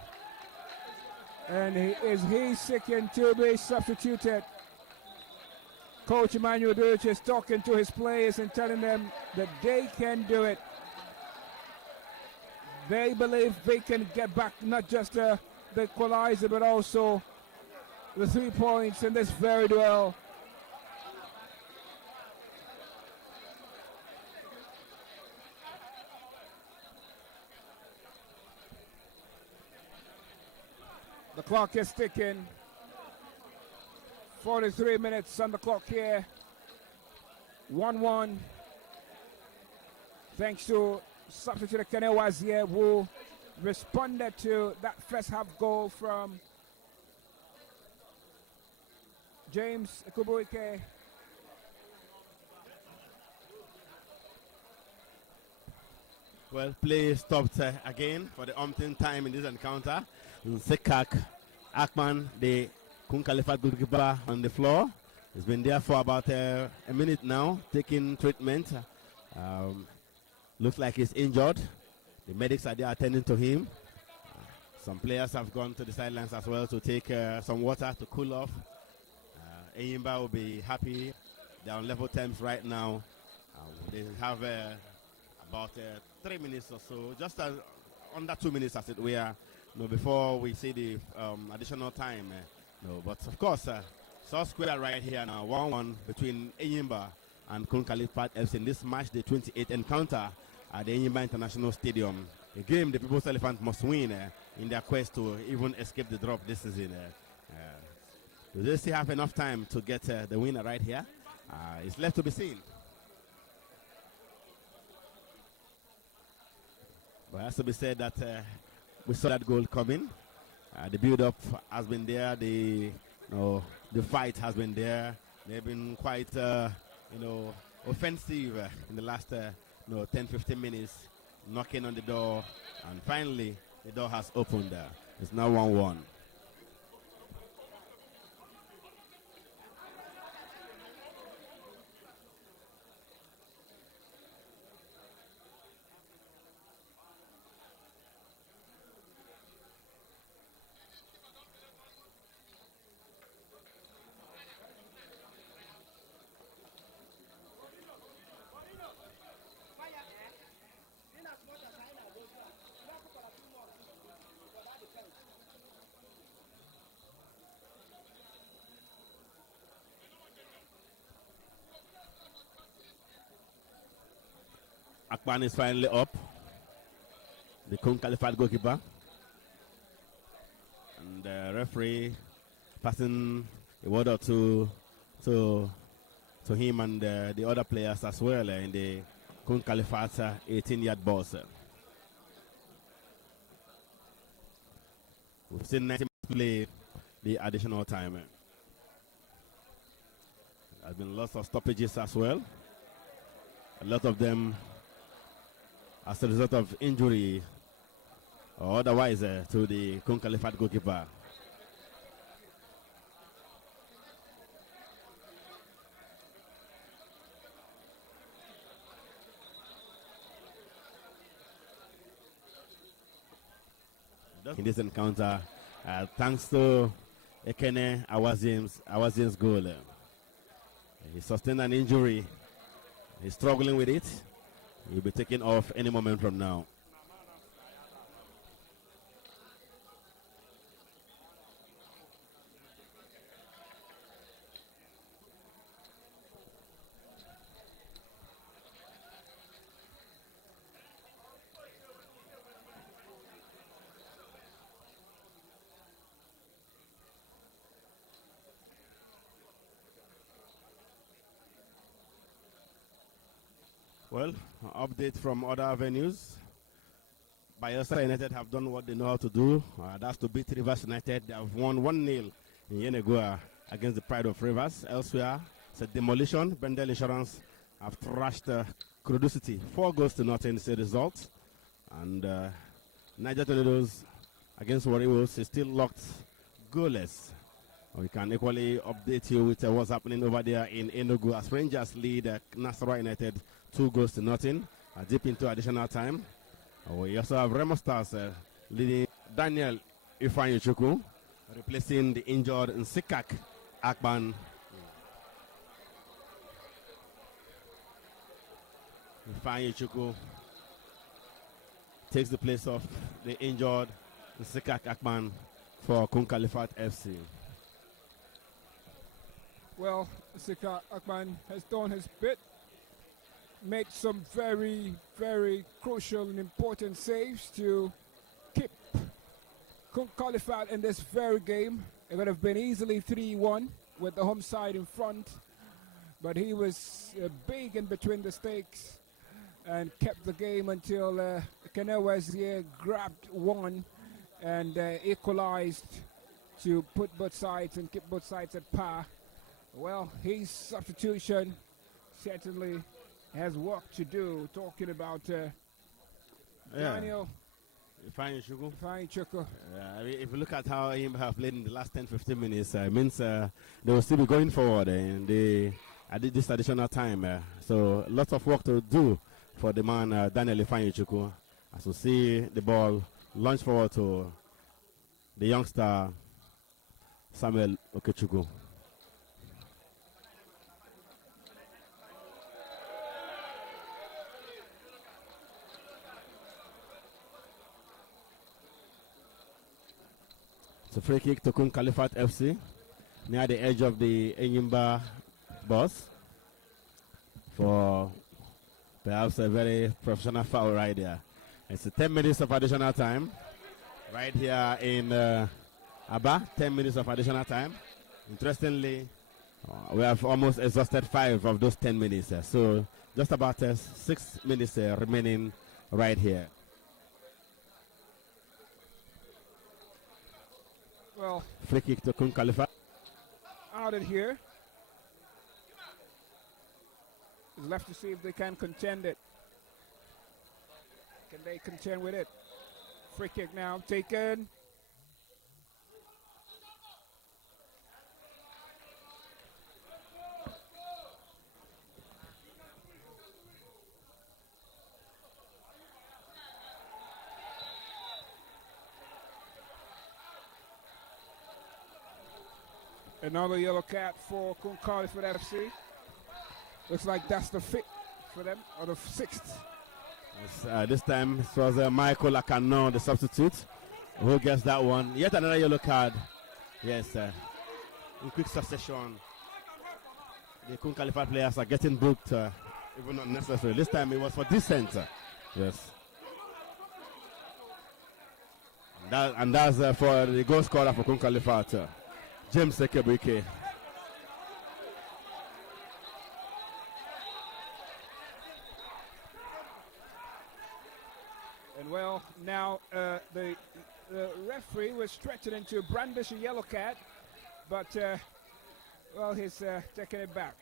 And he's seeking to be substituted. Coach Emmanuel Duch is talking to his players and telling them that they can do it. They believe they can get back not just the equalizer but also the 3 points in this very duel. The clock is ticking. 43 minutes on the clock here. 1-1. Thanks to substitute Ekene Awazie, who responded to that first half goal from James Ekubuike. Well, play stopped again for the umpteenth time in this encounter. Sekak Akman, the Kun Khalifat goalkeeper, on the floor. He's been there for about a minute now, taking treatment. Looks like he's injured. The medics are there attending to him. Some players have gone to the sidelines as well to take some water to cool off. ENYIMBA will be happy. They're on level terms right now. They have about 3 minutes or so, just under 2 minutes as it were, before we see the additional time. But of course, South Square right here now, 1-1 between ENYIMBA and Kun Khalifat FC in this match, the 28th encounter at the ENYIMBA International Stadium. A game the People's Elephant must win in their quest to even escape the drop this season. Do they still have enough time to get the winner right here? It's left to be seen. But it has to be said that we saw that goal coming. The build-up has been there. The fight has been there. They've been quite, offensive in the last 10-15 minutes, knocking on the door, and finally the door has opened. It's now 1-1. Akpan is finally up. The Kun Khalifat goalkeeper. And the referee passing a word or two to him and the other players as well in the Kun Khalifat 18-yard box. We've seen 90 minutes play the additional time. There's been lots of stoppages as well. A lot of them as a result of injury or otherwise to the Kun Khalifat goalkeeper. in this encounter, thanks to Ekene Awazim's goal. He sustained an injury. He's struggling with it. He'll be taken off any moment from now. Well, update from other venues. Bayelsa United have done what they know how to do. That's to beat Rivers United. They have won 1-0 in Yenagoa against the Pride of Rivers. Elsewhere, it's a demolition. Bendel Insurance have thrashed Kurudu City. 4-0 is the result. And Niger Tornadoes against Warriors is still locked goalless. We can equally update you with what's happening over there in Enugu as Rangers lead Nasarawa United 2-0 deep into additional time. We also have Remo Stars leading Daniel Ifeanyichukwu, replacing the injured Nsikak Akban. Ifeanyichukwu takes the place of the injured Nsikak Akban for Kun Khalifat FC. Well, Nsikak Akban has done his bit. Made some very, very crucial and important saves to keep Kun Khalifat in this very game. It would have been easily 3-1 with the home side in front, but he was big in between the stakes and kept the game until Kenewazie grabbed one and equalized to put both sides and keep both sides at par. Well, his substitution certainly has work to do. Talking about Daniel Ifeanyichukwu. I mean, if you look at how ENYIMBA have played in the last 10-15 minutes, it means they will still be going forward in this additional time. So lots of work to do for the man Daniel Ifeanyichukwu. As we see the ball launch forward to the youngster Samuel Okechukwu. It's a free kick to Kun Khalifat FC near the edge of the ENYIMBA box for perhaps a very professional foul right there. It's 10 minutes of additional time right here in Aba. 10 minutes of additional time. Interestingly, we have almost exhausted 5 of those 10 minutes. So just about 6 minutes remaining right here. Well, free kick to Kun Khalifat. Out of here. It's left to see if they can contend it. Can they contend with it? Free kick now taken. Another yellow card for Kun Khalifat FC. Looks like that's the 5th for them, or the 6th. Yes, this time it was Michael Akano, the substitute, who gets that one. Yet another yellow card. Yes, in quick succession. The Kun Khalifat players are getting booked, even unnecessary. This time it was for dissent. Yes. And that's for the goal scorer for Kun Khalifat. James Sekebwike. And well, now the referee was threatening to brandish a yellow card, but well, he's taking it back.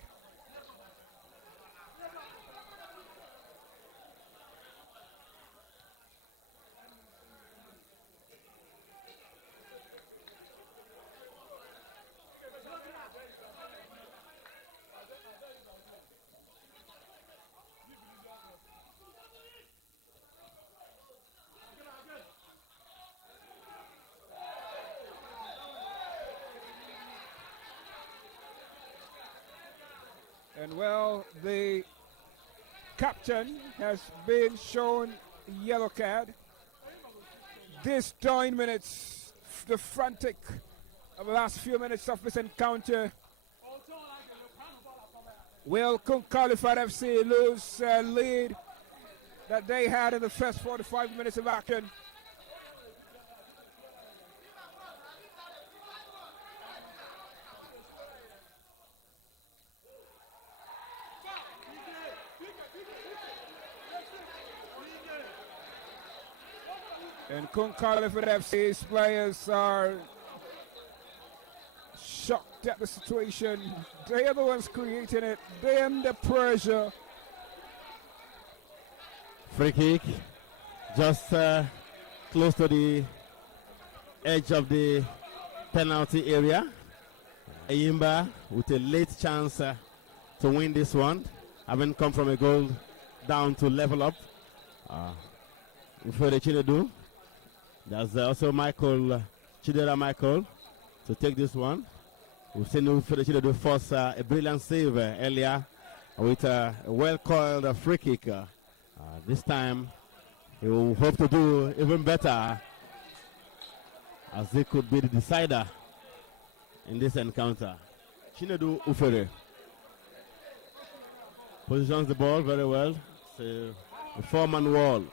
And well, the captain has been shown yellow card. This 9 minutes, the frantic of the last few minutes of this encounter. Will Kun Khalifat FC lose lead that they had in the first 45 minutes of action? And Kun Khalifat FC's players are shocked at the situation. They are the ones creating it. They're under pressure. Free kick, just close to the edge of the penalty area. ENYIMBA with a late chance to win this one, having come from a goal down to level up. For the Chinedu, there's also Chidera Michael to take this one. We've seen Chinedu force a brilliant save earlier with a well-coiled free kick. This time he will hope to do even better, as it could be the decider in this encounter. Chinedu Ufere positions the ball very well. It's a four-man wall.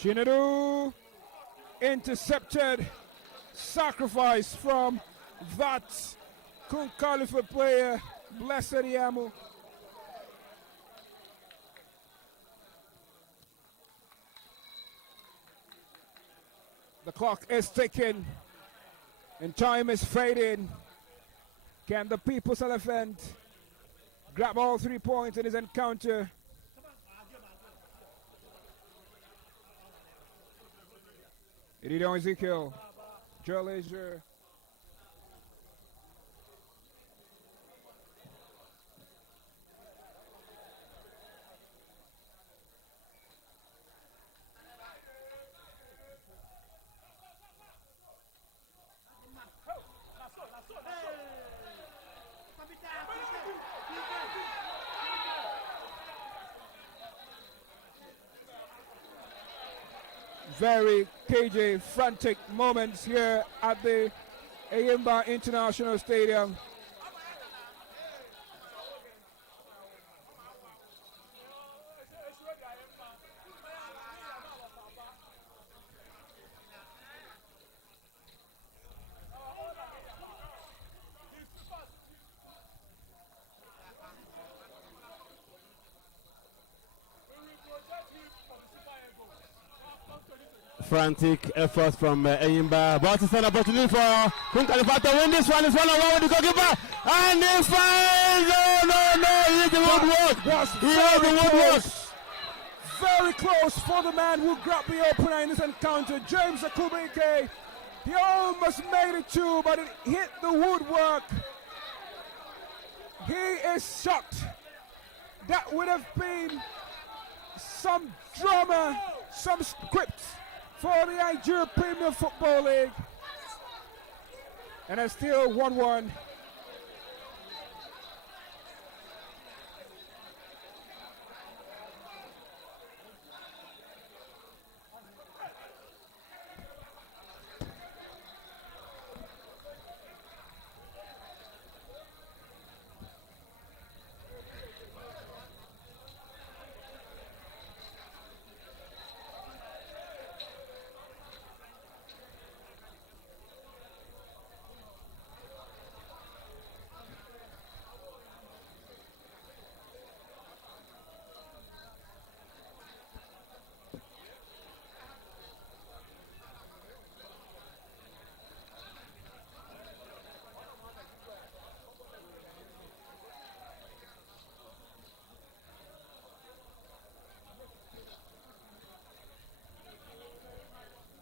Chinedu intercepted, sacrifice from that Kun Khalifat player, Blessed Yamu. The clock is ticking and time is fading. Can the People's Elephant grab all 3 points in this encounter? Iridon Ezekiel, Joe Leisure. Very KJ frantic moments here at the ENYIMBA International Stadium. Frantic efforts from ENYIMBA. But it's an opportunity for Kun Khalifat to win this one. It's 1-on-1 with the goalkeeper. And he finds. No. He hit the woodwork. He hit the woodwork. Very close for the man who grabbed the opener in this encounter, James Akubike. He almost made it too, but it hit the woodwork. He is shocked. That would have been some drama, some script for the Nigerian Premier Football League. And it's still 1-1.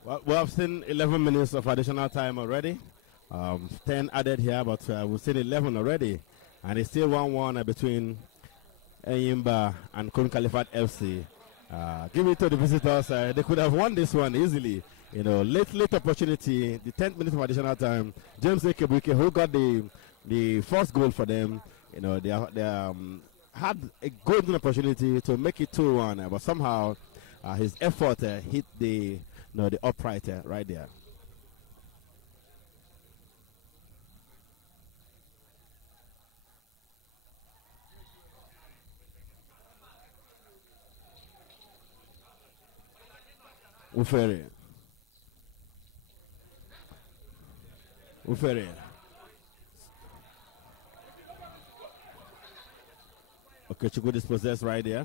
Well, we have seen 11 minutes of additional time already. 10 added here, but we've seen 11 already. And it's still 1-1 between ENYIMBA and Kun Khalifat FC. Give it to the visitors. They could have won this one easily. You know, late opportunity, the 10th minute of additional time. James Ekebuike, who got the first goal for them, They had a golden opportunity to make it 2-1, but somehow his effort hit the upright right there. Ufere. Okay, Chukwu dispossessed right there.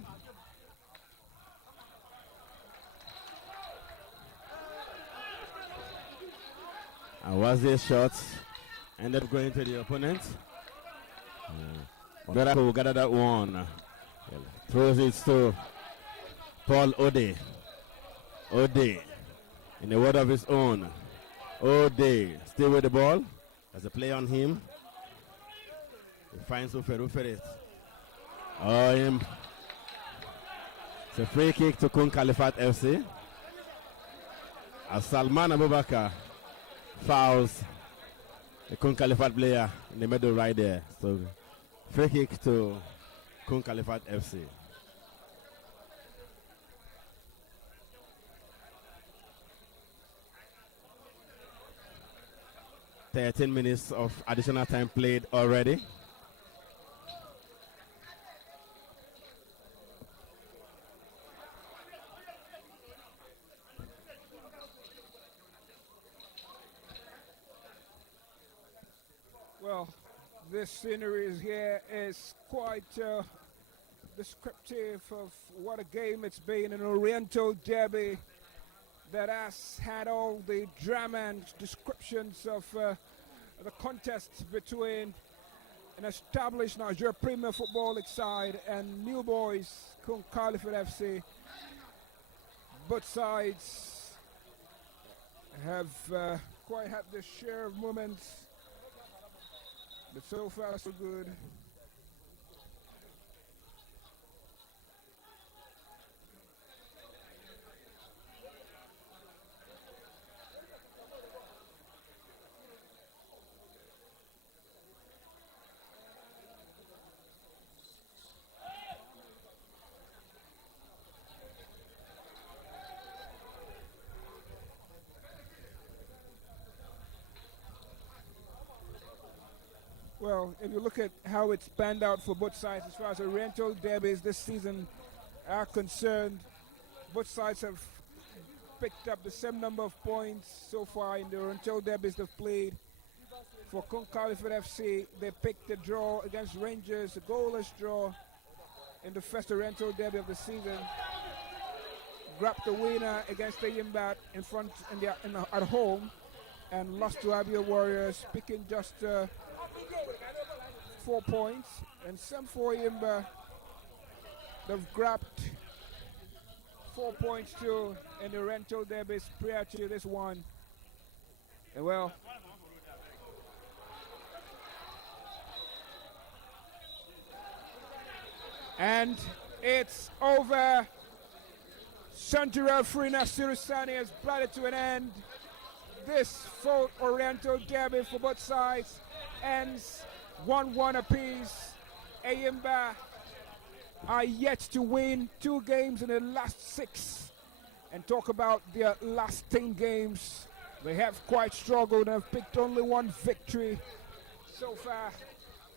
And was this shot ended up going to the opponent? Berako gather that one. Throws it to Paul Ode. Ode, in a word of his own. Ode, still with the ball. There's a play on him. He finds Ufere. Oh, him. It's a free kick to Kun Khalifat FC. As Salman Abubakar fouls the Kun Khalifat player in the middle right there. So, free kick to Kun Khalifat FC. $13 minutes of additional time played already. Well, this scenery here is quite descriptive of what a game it's been, an Oriental derby that has had all the drama and descriptions of the contest between an established Nigerian Premier Football League side and new boys, Kun Khalifat FC. Both sides have quite had their share of moments, but so far so good. Well, if you look at how it's panned out for both sides as far as the rental derbies this season are concerned, both sides have picked up the same number of points so far in the rental derbies they've played. For Kun Khalifat FC, they picked a draw against Rangers, a goalless draw in the first rental derby of the season. Grabbed the winner against ENYIMBA at home, and lost to Abia Warriors, picking just 4 points. And some for ENYIMBA, they've grabbed 4 points too in the rental derbies prior to this one. And well, and it's over. Central referee Nasiru Sani has brought it to an end. This full Oriental derby for both sides ends 1-1 apiece. ENYIMBA are yet to win 2 games in the last 6. And talk about their last 10 games. They have quite struggled and have picked only 1 victory so far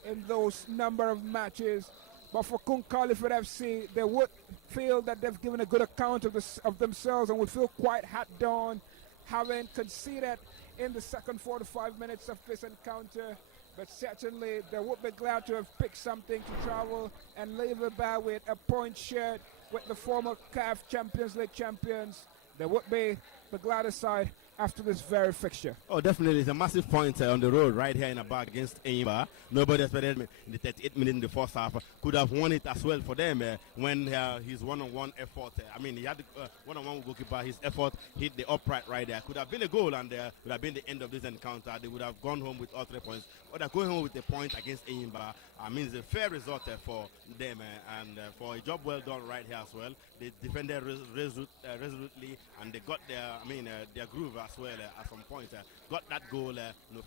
in those number of matches. But for Kun Khalifat FC, they would feel that they've given a good account of themselves and would feel quite hot done, having conceded in the second 4 to 5 minutes of this encounter. But certainly they would be glad to have picked something to travel and leave it back with a point shared with the former CAF Champions League champions. They would be the gladder side after this very fixture. Oh, definitely. It's a massive point on the road right here in a bar against ENYIMBA. Nobody expected in the 38 minutes in the first half. Could have won it as well for them when his one-on-one effort, he had one-on-one goalkeeper, his effort hit the upright right there. Could have been a goal and would have been the end of this encounter. They would have gone home with all 3 points. But they're going home with a point against ENYIMBA. It's a fair result for them and for a job well done right here as well. They defended resolutely and they got their groove as well at some point. Got that goal,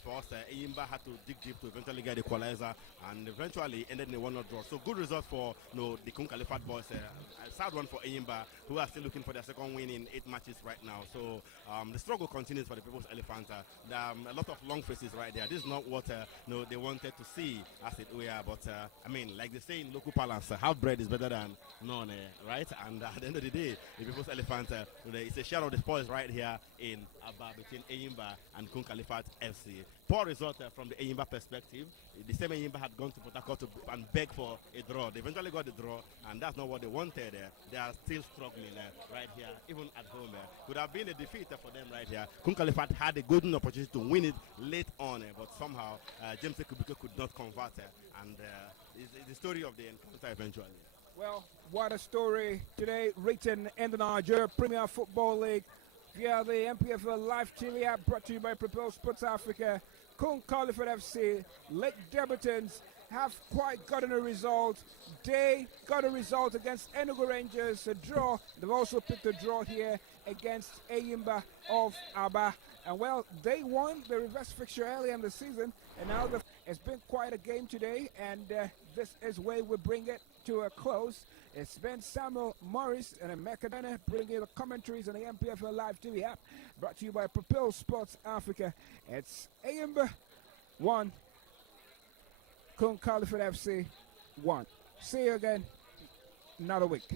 first. ENYIMBA had to dig deep to eventually get the equalizer, and eventually ended in a 1-0 draw. So good result for the Kun Khalifat boys. A sad one for ENYIMBA, who are still looking for their second win in 8 matches right now. So the struggle continues for the People's Elephant. There are a lot of long faces right there. This is not what they wanted to see, as it were. But I mean, like they say in local parlance, half bread is better than none, right? And at the end of the day, the People's Elephant, it's a share of the spoils right here in Aba between ENYIMBA and Kun Khalifat FC. Poor result from the ENYIMBA perspective. The same ENYIMBA had gone to Port Harcourt and begged for a draw. They eventually got the draw, and that's not what they wanted. They are still struggling right here, even at home. Could have been a defeat for them right here. Kun Khalifat had a golden opportunity to win it late on, but somehow James Ekubike could not convert, and it's the story of the encounter eventually. Well, what a story today written in the Nigerian Premier Football League via the NPFL Live TV app, brought to you by Propel Sports Africa. Kun Khalifat FC, late debutants, have quite gotten a result. They got a result against Enugu Rangers, a draw. They've also picked a draw here against ENYIMBA of Aba. And well, they won the reverse fixture early in the season, and now it's been quite a game today, and this is where we bring it to a close. It's been Samuel Morris and Emeka Dana bringing the commentaries on the NPFL Live TV app, brought to you by Propel Sports Africa. It's ENYIMBA 1, Kun Khalifat FC 1. See you again another week.